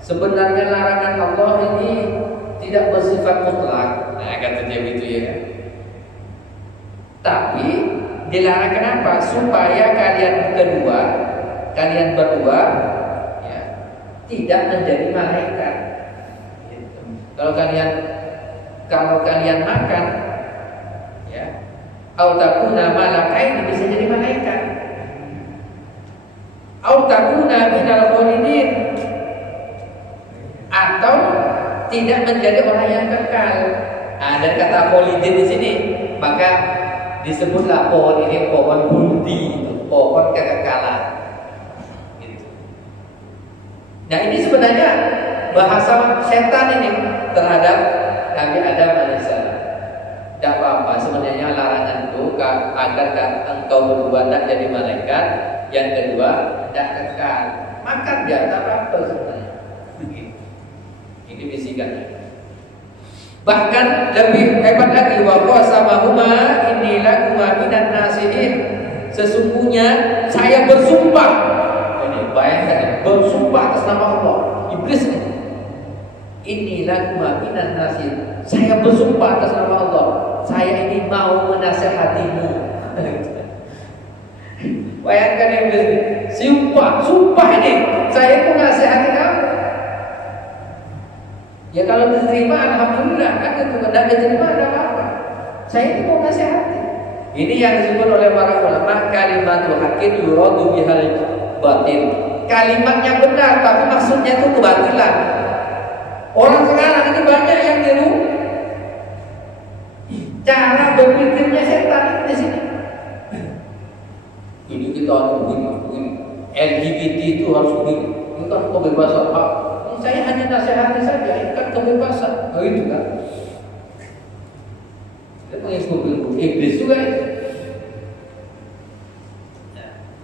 Sebenarnya larangan Allah ini tidak bersifat mutlak. Nah, kata dia begitu ya. Tapi dilarang kenapa? Supaya kalian berdua tidak menjadi malaikat. Kalau kalian makan, au takuna malakain, bisa jadi malaikat. Au takuna minal khalidin, atau tidak menjadi orang yang kekal. Ada kata khalidin di sini, maka disebutlah pohon ini pohon khuldi, pohon kekekalan. Gitu. Nah, ini sebenarnya bahasa setan ini terhadap Nabi Adam alaihissalam. Tidak apa-apa, sebenarnya larangan itu agar engkau berdua tidak jadi malaikat. Yang kedua, tidak kekal. Makan dia, tak apa sebenarnya. Ini bisikannya. Bahkan lebih hebat lagi, wa qasamahuma innilakuma minan nasihin. Sesungguhnya saya bersumpah. Ini bayangkan, bersumpah atas nama Allah. Iblis ini. Innilakuma minan nasihin. Saya bersumpah atas nama Allah. Saya ini mau menasihatimu. Bayangkan iblis ini. Sumpah ini. Saya pun nasihati kamu. Ya kalau diterima alhamdulillah, kan itu tidak diterima ada apa-apa. Saya itu mau nasihati. Ini yang disebut oleh para ulama kalimatul haqqin yuradu bihal batil. Kalimatnya benar tapi maksudnya itu kebatilan. Orang sekarang ini banyak yang niru cara berpikirnya setan di sini. Ini kita harus begini. LGBT itu harus begini. Itu kan kebebasan hak. Saya hanya nasihati saja, ini kan kebebasan. Oh itu kan. Dia mengikuti iblis juga itu.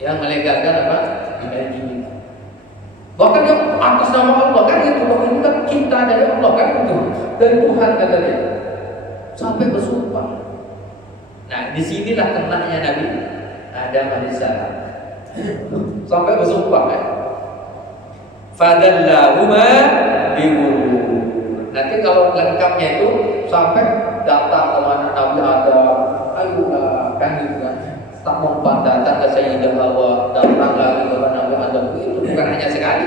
Yang melegalkan apa? LGBT. Bahkan yang atas nama Allah kan itu, ini kan cinta dari Allah kan itu, dari Tuhan katanya. Sampai bersumpah. Nah, disinilah kenaknya Nabi Adam alaihissalam. Sampai bersumpah kan. Fadallahuma bighurur. Nanti kalau lengkapnya itu sampai datang kemana Nabi Adam, ayolah kan gitu kan. Tak mempan datang ke Sayyidah Hawa, datang lagi ke Nabi Adam. Itu bukan hanya sekali,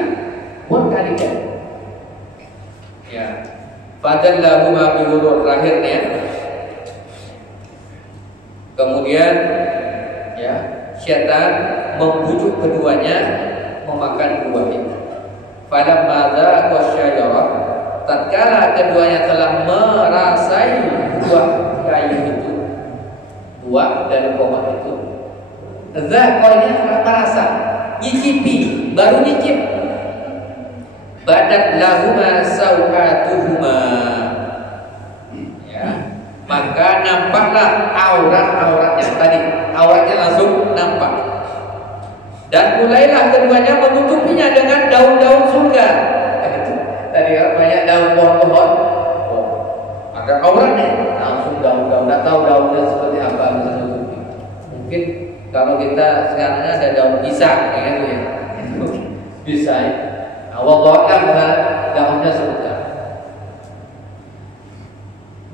berkali kan. Ya. Fadallahuma bighurur, terakhirnya. Kemudian ya, syaitan membujuk keduanya memakan buah itu. Falamma dzaqash syajarah, tatkala keduanya telah merasai buah kayu itu, buah dari pohon itu. Dzaqah ini merasa, nyicipi, baru nyicip. badat lahuma sau'atuhuma, ya, maka nampaklah auratnya tadi, auratnya langsung nampak, dan mulailah keduanya menutupinya dengan daun-daun surga. Tadi banyak daun pohon-pohon, maka auratnya langsung daun-daun. Tidak tahu daunnya seperti apa bisa nutupi. Mungkin kalau kita sekarang ada daun pisang, kayak gitu ya, bisa ya. Allah daunnya surga.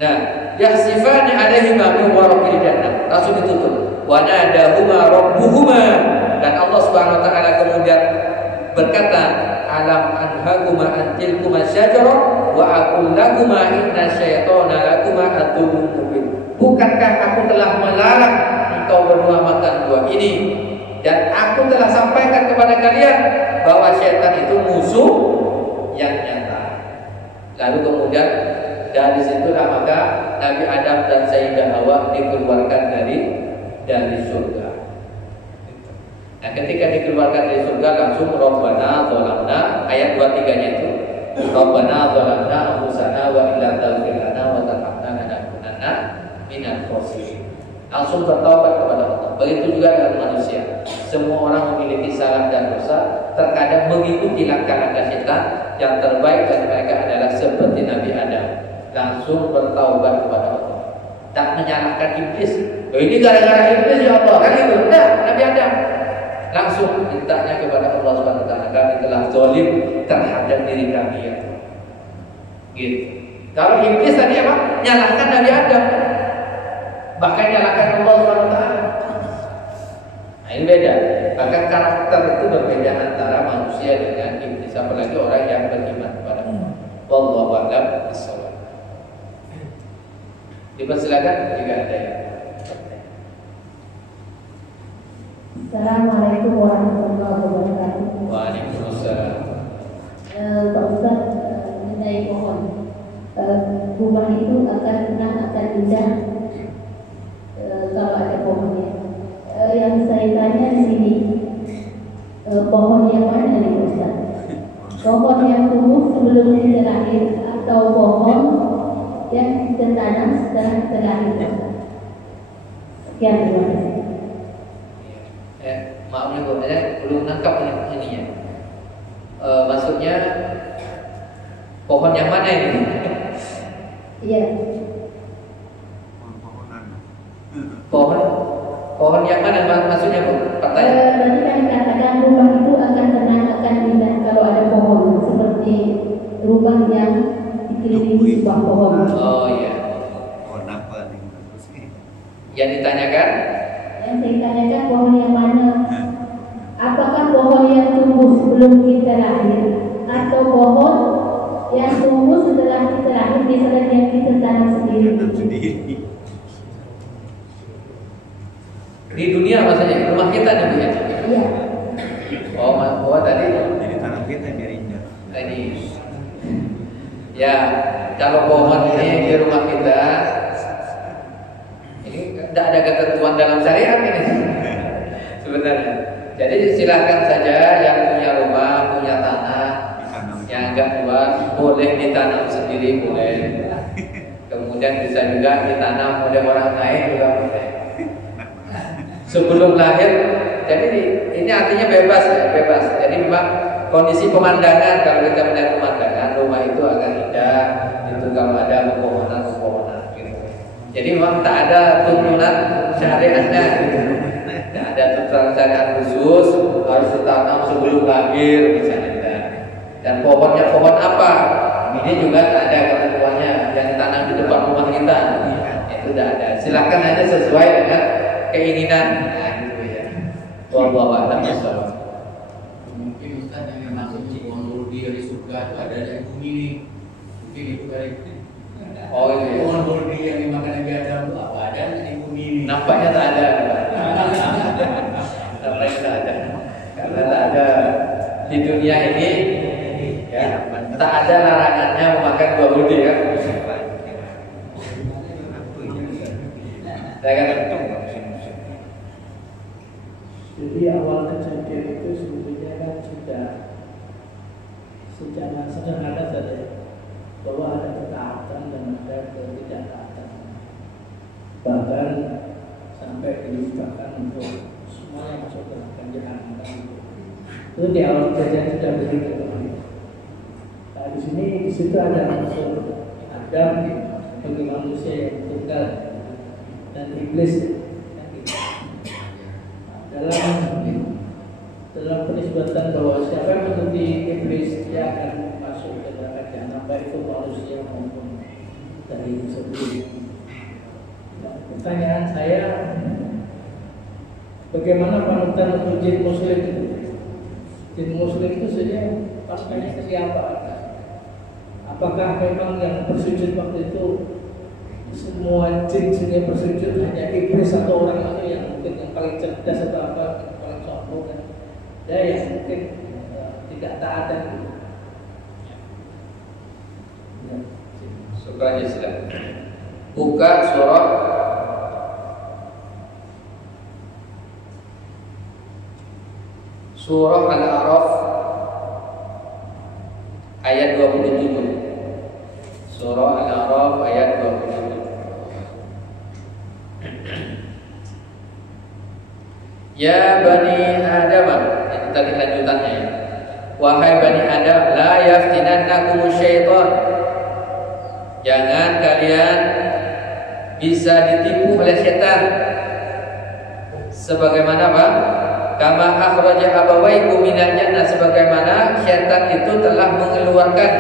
Nah, yahsifani alaihima min waraqil jannah, langsung ditutup. Wa nadahuma rabbuhuma, dan Allah Subhanahu wa taala kemudian berkata, alam anhakuma antilkuma syajarah wa aqul lakuma inna syaitana lakuma aduwwun mubin. Bukankah aku telah melarang engkau berdua makan buah ini, dan aku telah sampaikan kepada kalian bahwa syaitan itu musuh yang nyata. Lalu kemudian dari situlah maka Nabi Adam dan Sayyidah Hawa dikeluarkan dari surga. Nah, ketika dikeluarkan dari surga langsung Rabbana dzalamna, ayat 23-nya itu Rabbana dzalamna anfusana wa illam taghfir lana wa tarhamna lanakunanna minal khasirin. Langsung bertaubat kepada Allah. Begitu juga dengan manusia. Semua orang memiliki salah dan dosa, terkadang mengikuti langkah-langkah setan. Yang terbaik dari mereka adalah seperti Nabi Adam, langsung bertaubat kepada Allah, tak menyalahkan iblis. Ini gara-gara iblis ya Allah, kan itu? Tidak, Nabi Adam langsung mintanya kepada Allah Subhanahu wa taala, kami telah zalim terhadap diri kami ya. Gitu. Kalau iblis tadi apa? Nyalahkan Nabi Adam, bahkan nyalahkan Allah Subhanahu wa taala. Nah, ini beda. Bahkan karakter itu berbeda antara manusia dengan iblis, apalagi orang yang beriman kepada Allah. Wallahu a'lam bishawab. Dipersilakan jika ada yang. Assalamualaikum warahmatullahi wabarakatuh. Waalaikumsalam. Pak Ustaz, mengenai pohon, rumah itu akan indah kalau ada pohonnya. Yang saya tanya di sini, pohon yang mana nih Ustaz? Pohon yang tumbuh sebelum kita lahir atau pohon yang kita tanam setelah kita lahir? Sekian, terima kasih. Maaf nih Bu, saya belum nangkap ininya. Maksudnya pohon yang mana ini? Iya. Pohon yang mana maksudnya Bu? Pertanyaan. Tadi kan dikatakan rumah itu akan tenang, akan indah kalau ada pohon, seperti rumah yang dikelilingi sebuah pohon. Oh iya. Pohon apa nih? Yang ditanyakan? Yang saya tanyakan pohon yang mana? Apakah pohon yang tumbuh sebelum kita lahir atau pohon yang tumbuh setelah kita lahir, misalnya yang kita tanam sendiri? Di dunia maksudnya, rumah kita nih Bu ya? Iya. Oh tadi. Jadi tanam kita biar indah. Ini. Ya, kalau pohon ini di rumah kita, ini tidak ada ketentuan dalam syariat ini sebenarnya. Jadi silakan saja yang punya rumah, punya tanah yang agak luas, boleh ditanam sendiri, boleh. Kemudian bisa juga ditanam oleh orang lain juga boleh. Sebelum lahir, jadi ini artinya bebas ya, bebas. Jadi memang kondisi pemandangan, kalau kita melihat pemandangan rumah itu agak indah, itu kalau ada pepohonan gitu. Jadi memang tak ada tuntunan syariatnya gitu. Tidak ada tuntunan syariat khusus harus ditanam sebelum lahir misalnya. Dan pohonnya pohon apa? Ini juga tak ada ketentuannya yang ditanam di depan rumah kita. Itu tidak ada. Silakan aja sesuai dengan keinginan. Nah, gitu ya. Wallahu a'lam bishawab. Mungkin Ustaz yang maksud pohon huldi dari surga itu ada dari bumi ini. Mungkin itu dari Oh iya. pohon huldi yang dimakan Nabi Adam itu apa ada dari bumi ini? Nampaknya tak ada. Nampaknya tak ada. Karena tak ada di dunia ini, ya, tak ada larangannya memakan buah huldi kan. Saya kan jadi awal kejadian itu sebetulnya kan sudah secara sederhana saja bahwa ada ketaatan dan ada ketidaktaatan. Bahkan sampai diucapkan untuk semua yang masuk ke neraka jahanam. Itu di awal kejadian sudah begitu. Nah, di situ ada unsur Adam bagi manusia yang tunggal dan iblis. Dalam penisbatan bahwa siapa yang menuruti iblis dia akan masuk ke neraka jahanam, baik itu manusia maupun dari itu sendiri. Nah, pertanyaan saya, bagaimana panutan untuk jin muslim itu? Jin muslim itu saja panutannya siapa? Apakah memang yang bersujud waktu itu semua jin yang bersujud hanya iblis atau orang itu yang mungkin yang paling cerdas atau apa, yang paling sombong dan ya yang mungkin tidak taat dan Syukran jazilan. Buka surah Al-A'raf ayat 27. Surah Al-A'raf ayat 27. Ya Bani Adam, itu tadi lanjutannya ya. Wahai Bani Adam, la yaftinannakum syaitan. Jangan kalian bisa ditipu oleh setan. Sebagaimana apa? Kama akhraja abawaikum minal jannah, sebagaimana setan itu telah mengeluarkan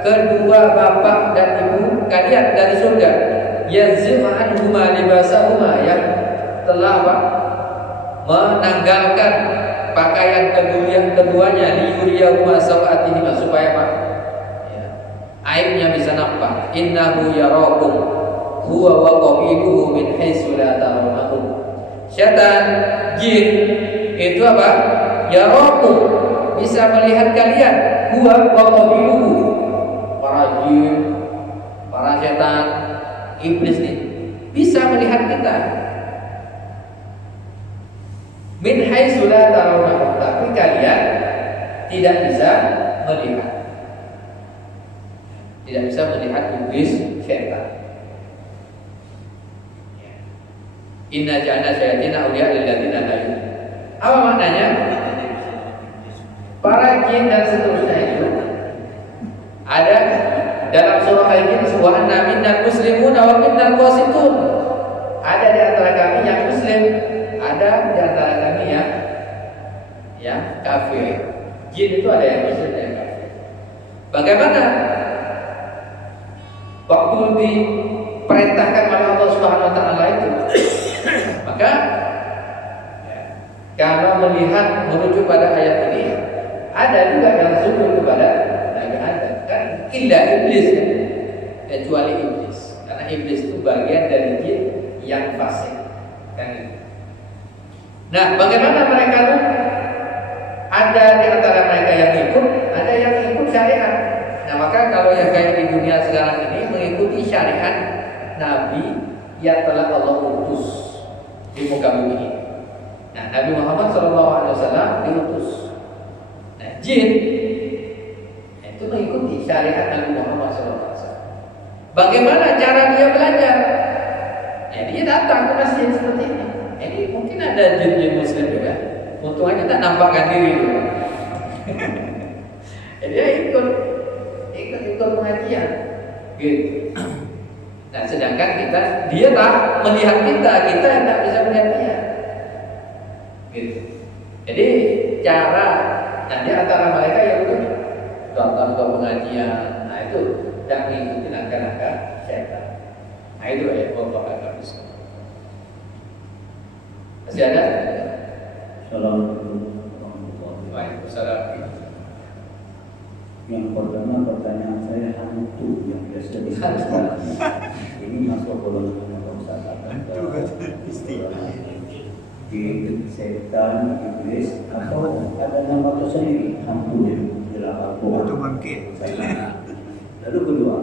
kedua bapak dan ibu kalian dari surga. Yazim anhuma libasahuma, yang telah apa? Menanggalkan pakaian keduanya liyuriyahuma sawatihim, supaya apa? Ya, aibnya bisa nampak. Innahu yarakum huwa wa qabiluhu min haitsu la tarawnahum. Setan, jin itu apa? Yarakum, bisa melihat kalian. Huwa wa qabiluhu, para jin, para setan, iblis ini bisa melihat kita. Min haitsu la tarawnahum, tapi kalian tidak bisa melihat. Tidak bisa melihat iblis, syaitan. Inna ja'alna syayatina awliya lil ladzina la yu'minun. Apa maknanya? Para jin dan seterusnya itu ada dalam surah Al-Jin, wa anna minnal muslimuna wa minnal qasitun. Ada di antara kami yang muslim, ada di antara kami yang kafir. Jin itu ada yang muslim dan yang kafir. Bagaimana waktu diperintahkan oleh Allah Subhanahu wa taala itu? Maka kalau melihat merujuk pada ayat ini, ada juga yang sujud kepada Nabi Adam. Kan illa iblis, kan? Kecuali iblis. Karena iblis itu bagian dari jin yang fasik. Kan? Nah, bagaimana mereka itu? Ada di antara mereka yang ikut, ada yang ikut syariat. Nah, maka kalau yang kayak di dunia sekarang ini mengikuti syariat Nabi yang telah Allah utus di muka bumi ini. Nah, Nabi Muhammad SAW diutus. Nah, jin itu mengikuti syariat Nabi Muhammad SAW. Bagaimana cara dia belajar? Ya, dia datang ke masjid seperti ini. Ini mungkin ada jin-jin muslim juga. Untung aja tak nampakkan diri dulu. Dia ikut pengajian, gitu. Nah, sedangkan dia tak melihat kita yang tak bisa melihat dia, gitu. Jadi cara nanti antara mereka yang itu datang ke pengajian, nah itu yang mengikuti langkah-langkah setan. Nah itu ya pokok habis. Masih ada? Assalamualaikum warahmatullahi wabarakatuh. Waalaikumsalam. Yang pertama, pertanyaan saya hantu yang biasa disebut. Ini masuk golongan yang Ustaz katakan jin, setan, iblis, atau ada nama tersendiri hantu di dalam Al-Quran. Lalu kedua,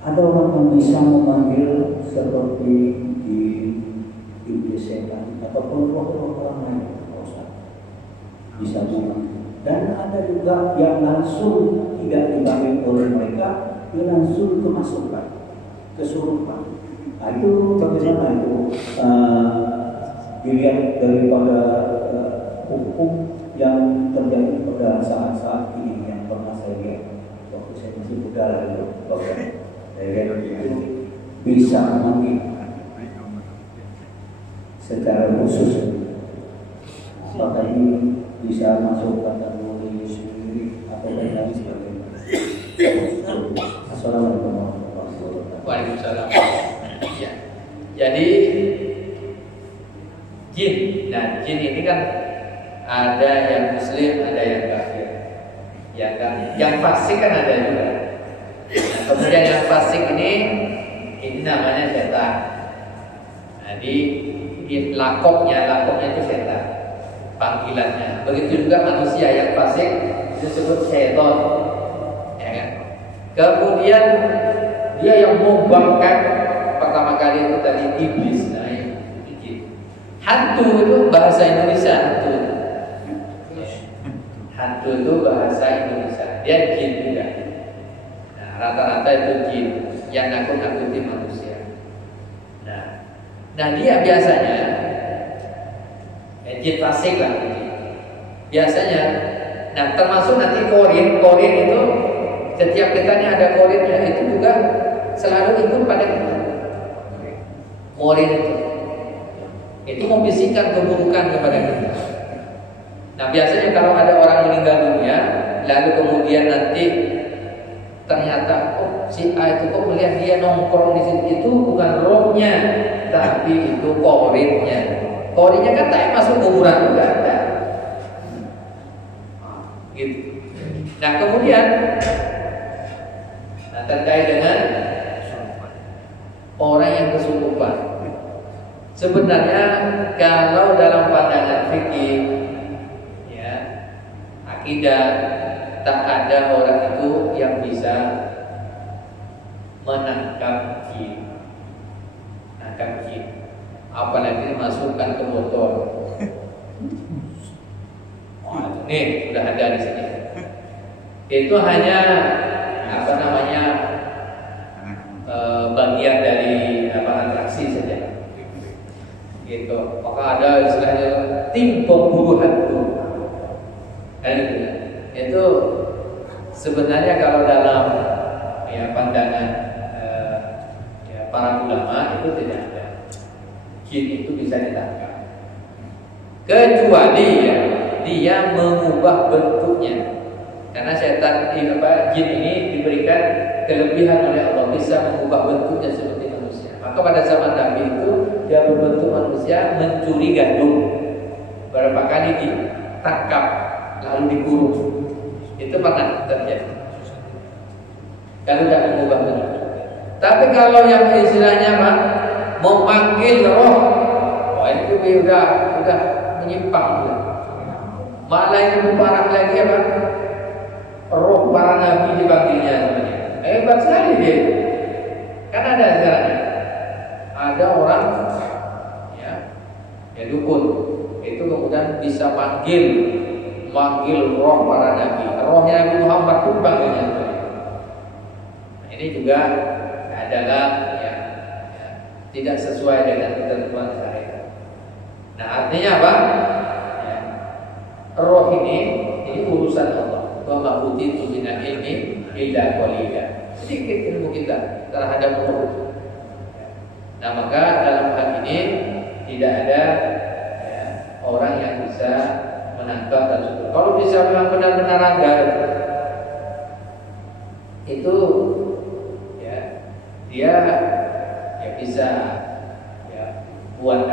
ada orang yang bisa memanggil seperti jin, iblis, setan ataupun roh-roh orang lain, Ustaz. Bisa memanggil. Dan ada juga yang langsung tidak dipanggil oleh mereka, dia langsung kemasukan, kesurupan. Nah itu bagaimana itu dilihat daripada hukum yang terjadi pada saat-saat ini yang pernah saya lihat waktu saya masih muda lalu, saya lihat itu bisa memanggil secara khusus, apakah ini bisa masuk kategori sendiri atau lain sebagainya. Assalamualaikum warahmatullahi wabarakatuh. Waalaikumsalam. Ya. Jadi jin, nah jin ini kan ada yang muslim, ada yang kafir. Ya kan? Yang fasik kan ada juga. Nah, kemudian yang fasik ini namanya setan. Nah, di lakopnya itu setan, panggilannya. Begitu juga manusia yang fasik disebut setan. Ya kan? Kemudian dia yang membangkang pertama kali itu tadi iblis. Nah, itu jin. Hantu itu bahasa Indonesia, hantu itu bahasa Indonesia. Dia jin juga. Nah, rata-rata itu jin yang nakut-nakuti manusia. Nah dia biasanya jin fasik lah. Biasanya, nah termasuk nanti korin itu setiap kitanya ada korinnya, itu juga selalu ikut pada kita. Korin itu membisikkan keburukan kepada kita. Nah biasanya kalau ada orang meninggal dunia, lalu kemudian nanti ternyata si A itu kok melihat dia nongkrong di situ, itu bukan rohnya, tapi itu korinnya. Korinnya kan tak masuk kuburan juga ada. Gitu. Nah kemudian terkait dengan orang yang kesurupan. Sebenarnya kalau dalam pandangan fikih, ya, akidah, tak ada orang itu yang bisa menangkap jin, apalagi dimasukkan ke botol. Nih sudah ada di sini. Itu hanya bagian dari atraksi saja. Gitu. Maka ada istilahnya tim pemburu hantu. Itu sebenarnya kalau dalam pandangan para ulama itu tidak ada. Jin itu bisa ditangkap kecuali dia mengubah bentuknya. Karena setan jin ini diberikan kelebihan oleh Allah, bisa mengubah bentuknya seperti manusia. Maka pada zaman Nabi itu dia berbentuk manusia mencuri gandum. Berapa kali ditangkap lalu dikurung. Itu pernah terjadi. Kalau tidak mengubah bentuk. Tapi kalau yang istilahnya memanggil roh, itu udah menyimpang. Malah yang lebih parah lagi roh para nabi dipanggilnya namanya. Hebat sekali dia. Kan ada sekarang. Ada orang ya dukun itu kemudian bisa manggil roh para nabi. Rohnya Nabi Muhammad pun panggilnya. Ini juga adalah tidak sesuai dengan ketentuan syariat. Nah artinya apa? Roh ini urusan Allah. Wa ma utitu minal ilmi illa qalila. Sedikit ilmu kita terhadap roh. Nah maka dalam hal ini tidak ada orang yang bisa menangkap dan syukur. Kalau bisa memang benar-benar anggar itu dia bisa buat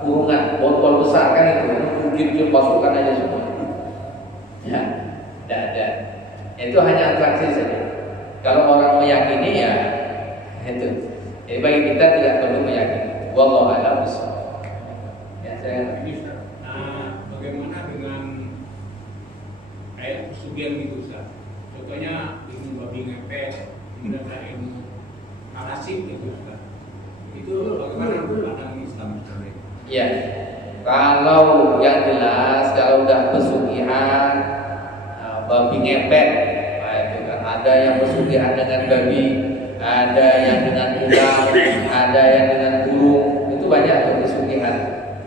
kurungan botol besar kan itu jujur masukkan aja semua. Tidak ada. Itu hanya atraksi saja. Kalau orang meyakini itu. Jadi bagi kita tidak perlu meyakini. Wallahu a'lam bishawab. Saya bagaimana dengan kayak pesugihan gitu Ustaz? Contohnya ilmu babi ngepet, kemudian ilmu alasip gitu Ustaz. Itu bagaimana pandangan Islam? Ya, kalau yang jelas kalau udah pesugihan babi ngepet. Nah, itu kan ada yang pesugihan dengan babi, ada yang dengan ular, ada yang dengan burung. Itu banyak tuh pesugihan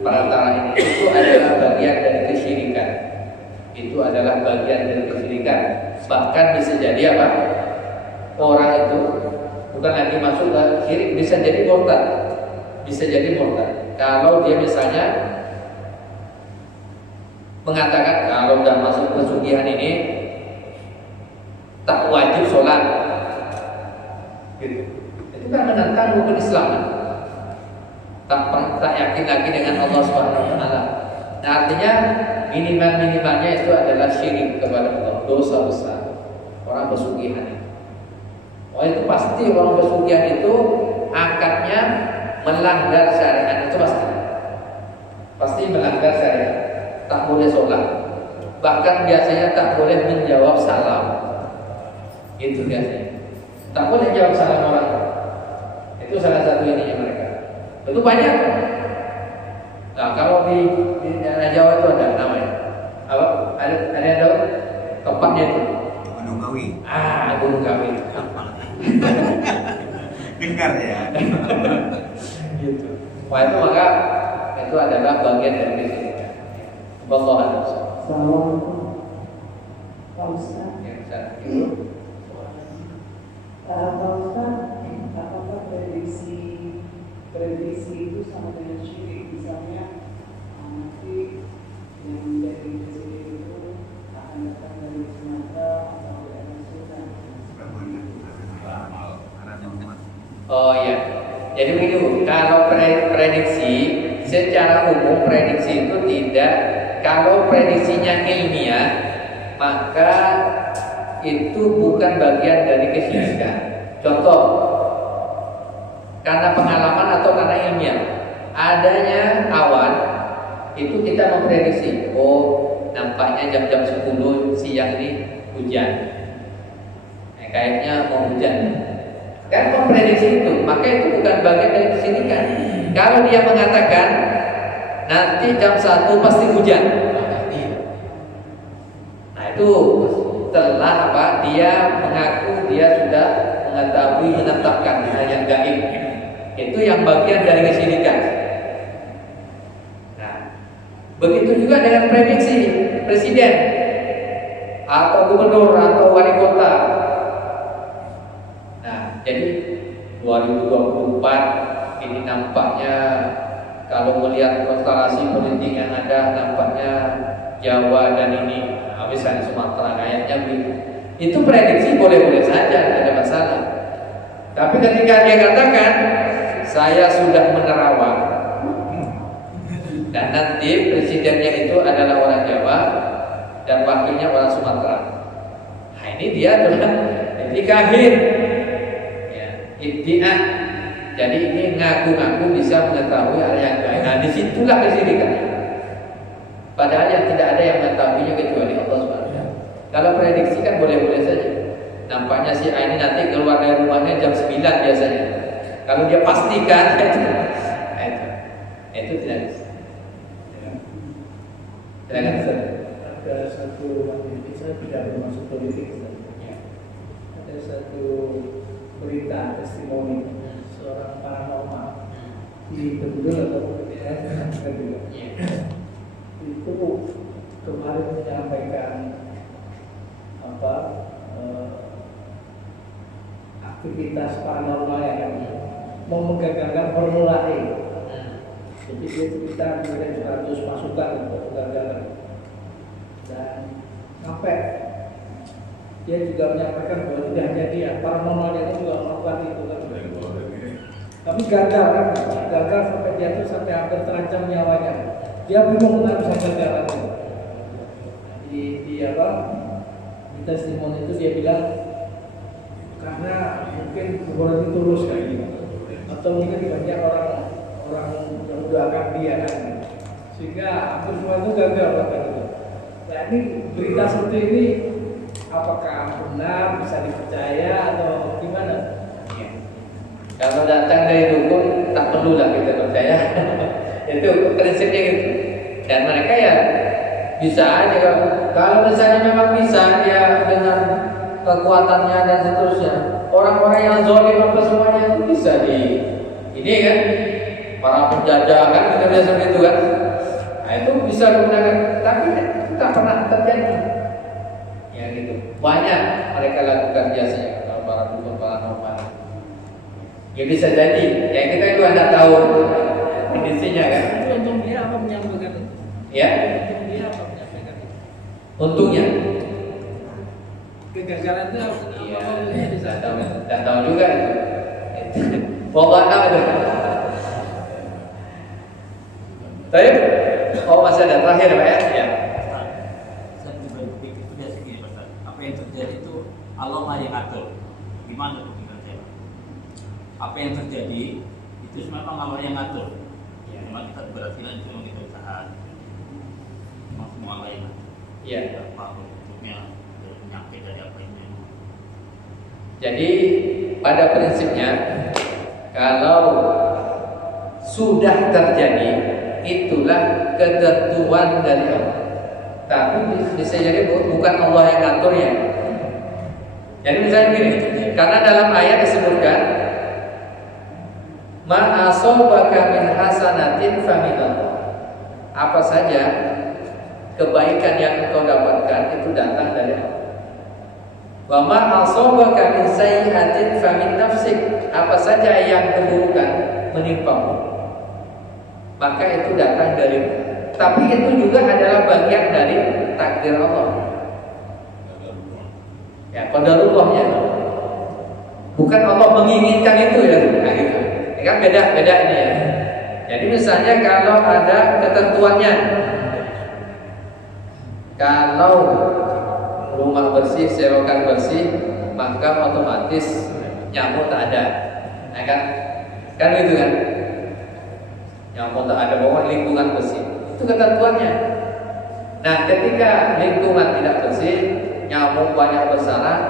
perantara ini. Itu adalah bagian dari kesyirikan. Itu adalah bagian dari kesyirikan. Bahkan bisa jadi apa? Orang itu bukan lagi masuk ke syirik, bisa jadi murtad. Bisa jadi murtad. Kalau dia misalnya mengatakan kalau udah masuk pesugihan ini tak wajib sholat, gitu. Itu kan menentang rukun Islam. Tak yakin lagi dengan Allah Subhanahu Wa Taala. Nah, artinya minimalnya itu adalah syirik kepada Allah, dosa besar. Orang pesugihan itu. Oh, itu pasti orang pesugihan itu akadnya melanggar syariat, itu pasti melanggar syariat. Tak boleh sholat, bahkan biasanya tak boleh menjawab salam. Itu biasanya tak boleh jawab salam orang. Itu salah satu ininya mereka. Itu banyak. Nah, kalau di daerah Jawa itu ada namanya apa? Ada tahu tempatnya itu Gunung Kawi. Gunung Kawi. Dengar ya. Gitu. Wah, itu maka itu adalah bagian dari kesyirikan. Wallahu a'lam. Assalamualaikum Pak Ustaz. Pak Ustaz, apakah prediksi itu sama dengan syirik? Misalnya nanti yang menjadi presiden itu akan datang dari Sumatera atau dari Sudan. Oh iya. Jadi begini, kalau prediksi secara umum prediksi itu tidak, kalau prediksinya ilmiah maka itu bukan bagian dari kesyirikan. Contoh, karena pengalaman atau karena ilmiah, adanya awan itu kita memprediksi, oh nampaknya jam-jam 10 siang ini hujan, kayaknya mau hujan. Kan memprediksi itu, maka itu bukan bagian dari kesyirikan. Kalau dia mengatakan nanti jam 1 pasti hujan, nah itu setelah apa? Dia mengaku dia sudah mengetahui, menetapkan hal yang gaib. Itu yang bagian dari kesyirikan. Nah, begitu juga dengan prediksi presiden atau gubernur atau wali kota. Nah, jadi 2024 ini nampaknya kalau melihat konstelasi politik yang ada, nampaknya Jawa dan ini, misalnya Sumatera kayaknya begitu. Itu prediksi boleh-boleh saja, tidak ada masalah. Tapi ketika dia katakan saya sudah menerawang dan nanti presidennya itu adalah orang Jawa dan wakilnya orang Sumatera, nah ini dia adalah kahin, ya, iddia. Jadi ini ngaku-ngaku bisa mengetahui hal yang gaib. Nah disitulah kesyirikan. Padahal yang tidak ada yang mengetahuinya kecuali Allah SWT. Kalau prediksi kan boleh-boleh saja. Nampaknya si A ini nanti keluar dari rumahnya jam 9 biasanya. Kalau dia pastikan itu tidak bisa. Ada satu ini saya tidak bermaksud politik. Ada satu berita testimoni seorang paranormal di Bedul atau Bedul. Itu kemarin menyampaikan aktivitas paranormal yang mau menggagalkan Formula E. Jadi dia cerita kemudian 100 masukan untuk kegagalan dan sampai dia juga menyampaikan bahwa tidak hanya dia, paranormal itu juga melakukan itu kan. Tapi gagal kan, gagal sampai dia itu sampai hampir terancam nyawanya. Dia bingung kenapa bisa gagal kan. Di testimoni itu dia bilang karena mungkin hubungan itu tulus kayak gitu, atau mungkin banyak orang yang mendoakan dia kan, sehingga hampir semua itu gagal kan itu. Nah ini berita seperti ini apakah benar, bisa dipercaya atau gimana? Kalau datang dari dukun tak perlulah kita percaya. Itu prinsipnya gitu. Dan mereka ya bisa aja kalau misalnya memang bisa dia dengan kekuatannya dan seterusnya, orang-orang yang zalim apa semuanya itu bisa di ini kan, para penjajah kan kita seperti itu kan. Nah, itu bisa digunakan, tapi tak pernah terjadi. Ya gitu. Banyak mereka lakukan biasanya kalau para dukun paranormal. Ya bisa jadi. Ya kita itu anda tahu kondisinya kan. Itu untung dia apa menyampaikan itu? Ya. Untung dia apa menyampaikan itu? Untungnya. Kegagalan itu Iya. apa? Tidak tahu juga itu. Pokoknya itu. Baik. Oh masih ada terakhir Pak ya? Ya. Saya juga berpikir itu biasa gini Pak. Apa yang terjadi itu Allah lah yang atur. Gimana pikiran saya? Apa yang terjadi itu memang Allah yang atur. Ya, memang kita keberhasilan itu memang kita usaha. Memang semua Allah yang atur. Iya. Apa bentuknya penyakit dari apa ini? Jadi pada prinsipnya kalau sudah terjadi itulah ketentuan dari Allah. Tapi bisa jadi bukan Allah yang ngaturnya. Jadi misalnya gini, karena dalam ayat disebutkan ma asobaka min hasanatin faminallah. Apa saja kebaikan yang engkau dapatkan itu datang dari Allah. Wa ma asobaka min sayyi'atin famin nafsik. Apa saja yang keburukan menimpamu, maka itu datang dari, tapi itu juga adalah bagian dari takdir Allah. Ya, qadarullah ya. Bukan Allah menginginkan itu ya, nah, gitu. Ya kan beda ini ya. Jadi misalnya kalau ada ketentuannya, kalau rumah bersih, selokan bersih, maka otomatis nyamuk tak ada, ya kan gitu kan? Nyamuk tak ada, bahwa lingkungan bersih. Itu ketentuannya. Nah, ketika lingkungan tidak bersih, nyamuk banyak bersarang,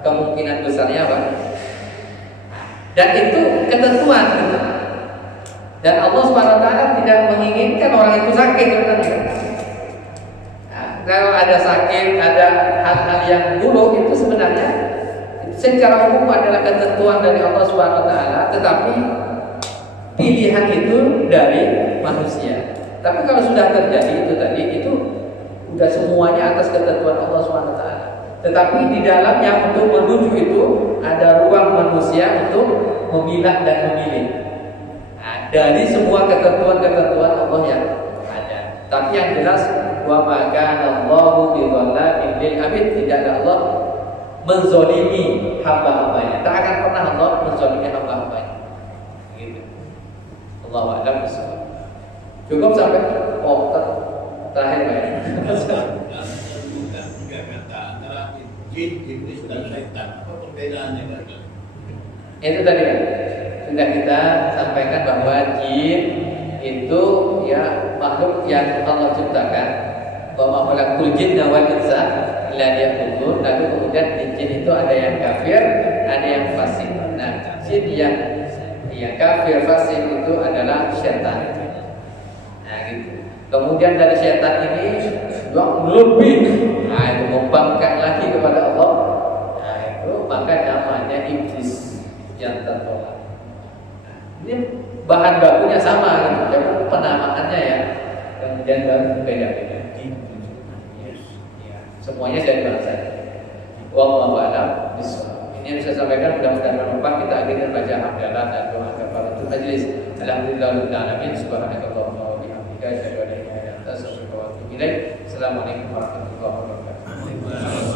kemungkinan besarnya apa? Dan itu ketentuan. Dan Allah SWT tidak menginginkan orang itu sakit sebenarnya. Nah, kalau ada sakit, ada hal-hal yang buruk itu sebenarnya secara umum adalah ketentuan dari Allah SWT, tetapi pilihan itu dari manusia. Tapi kalau sudah terjadi itu tadi, itu sudah semuanya atas ketentuan Allah SWT. Tetapi di dalamnya untuk menuju itu ada ruang manusia untuk memilah dan memilih. Nah, dari semua ketentuan-ketentuan Allah yang ada. Tapi yang jelas wa ma kana Allahu bidzallamin lil abid, tidaklah Allah menzalimi hamba-hambanya. Tak akan pernah Allah menzalimi hamba-hambanya. Gitu. Allahu a'lam bishawab. Cukup sampai terakhir Pak. Tiga kata antara jin, iblis dan syaitan. Apa perbedaannya mereka? Itu tadi kan sudah kita sampaikan bahwa jin itu ya makhluk yang Allah ciptakan. Bahwa khalaqul jinna wal insa illa liya'budun. Lalu kemudian di jin itu ada yang kafir, ada yang fasik. Nah, jin yang kafir fasik itu adalah syaitan. Nah gitu. Kemudian dari setan ini yang lebih, nah itu membangkang lagi kepada Allah. Nah itu maka namanya iblis yang tertolak. Nah, ini bahan bakunya sama, gitu. Cuma penamaannya ya kemudian beda-beda. Ya, semuanya dari bahasa. Wallahu a'lam bishawab. Ini yang saya sampaikan, mudah-mudahan bermanfaat. Kita akhirnya baca hamdalah dan doa kafaratul majlis. Alhamdulillahirabbil alamin. Subhanakallahumma wa bihamdika asyhadu an la ilaha illa anta astaghfiruka wa atubu ilaik. Assalamualaikum warahmatullahi wabarakatuh.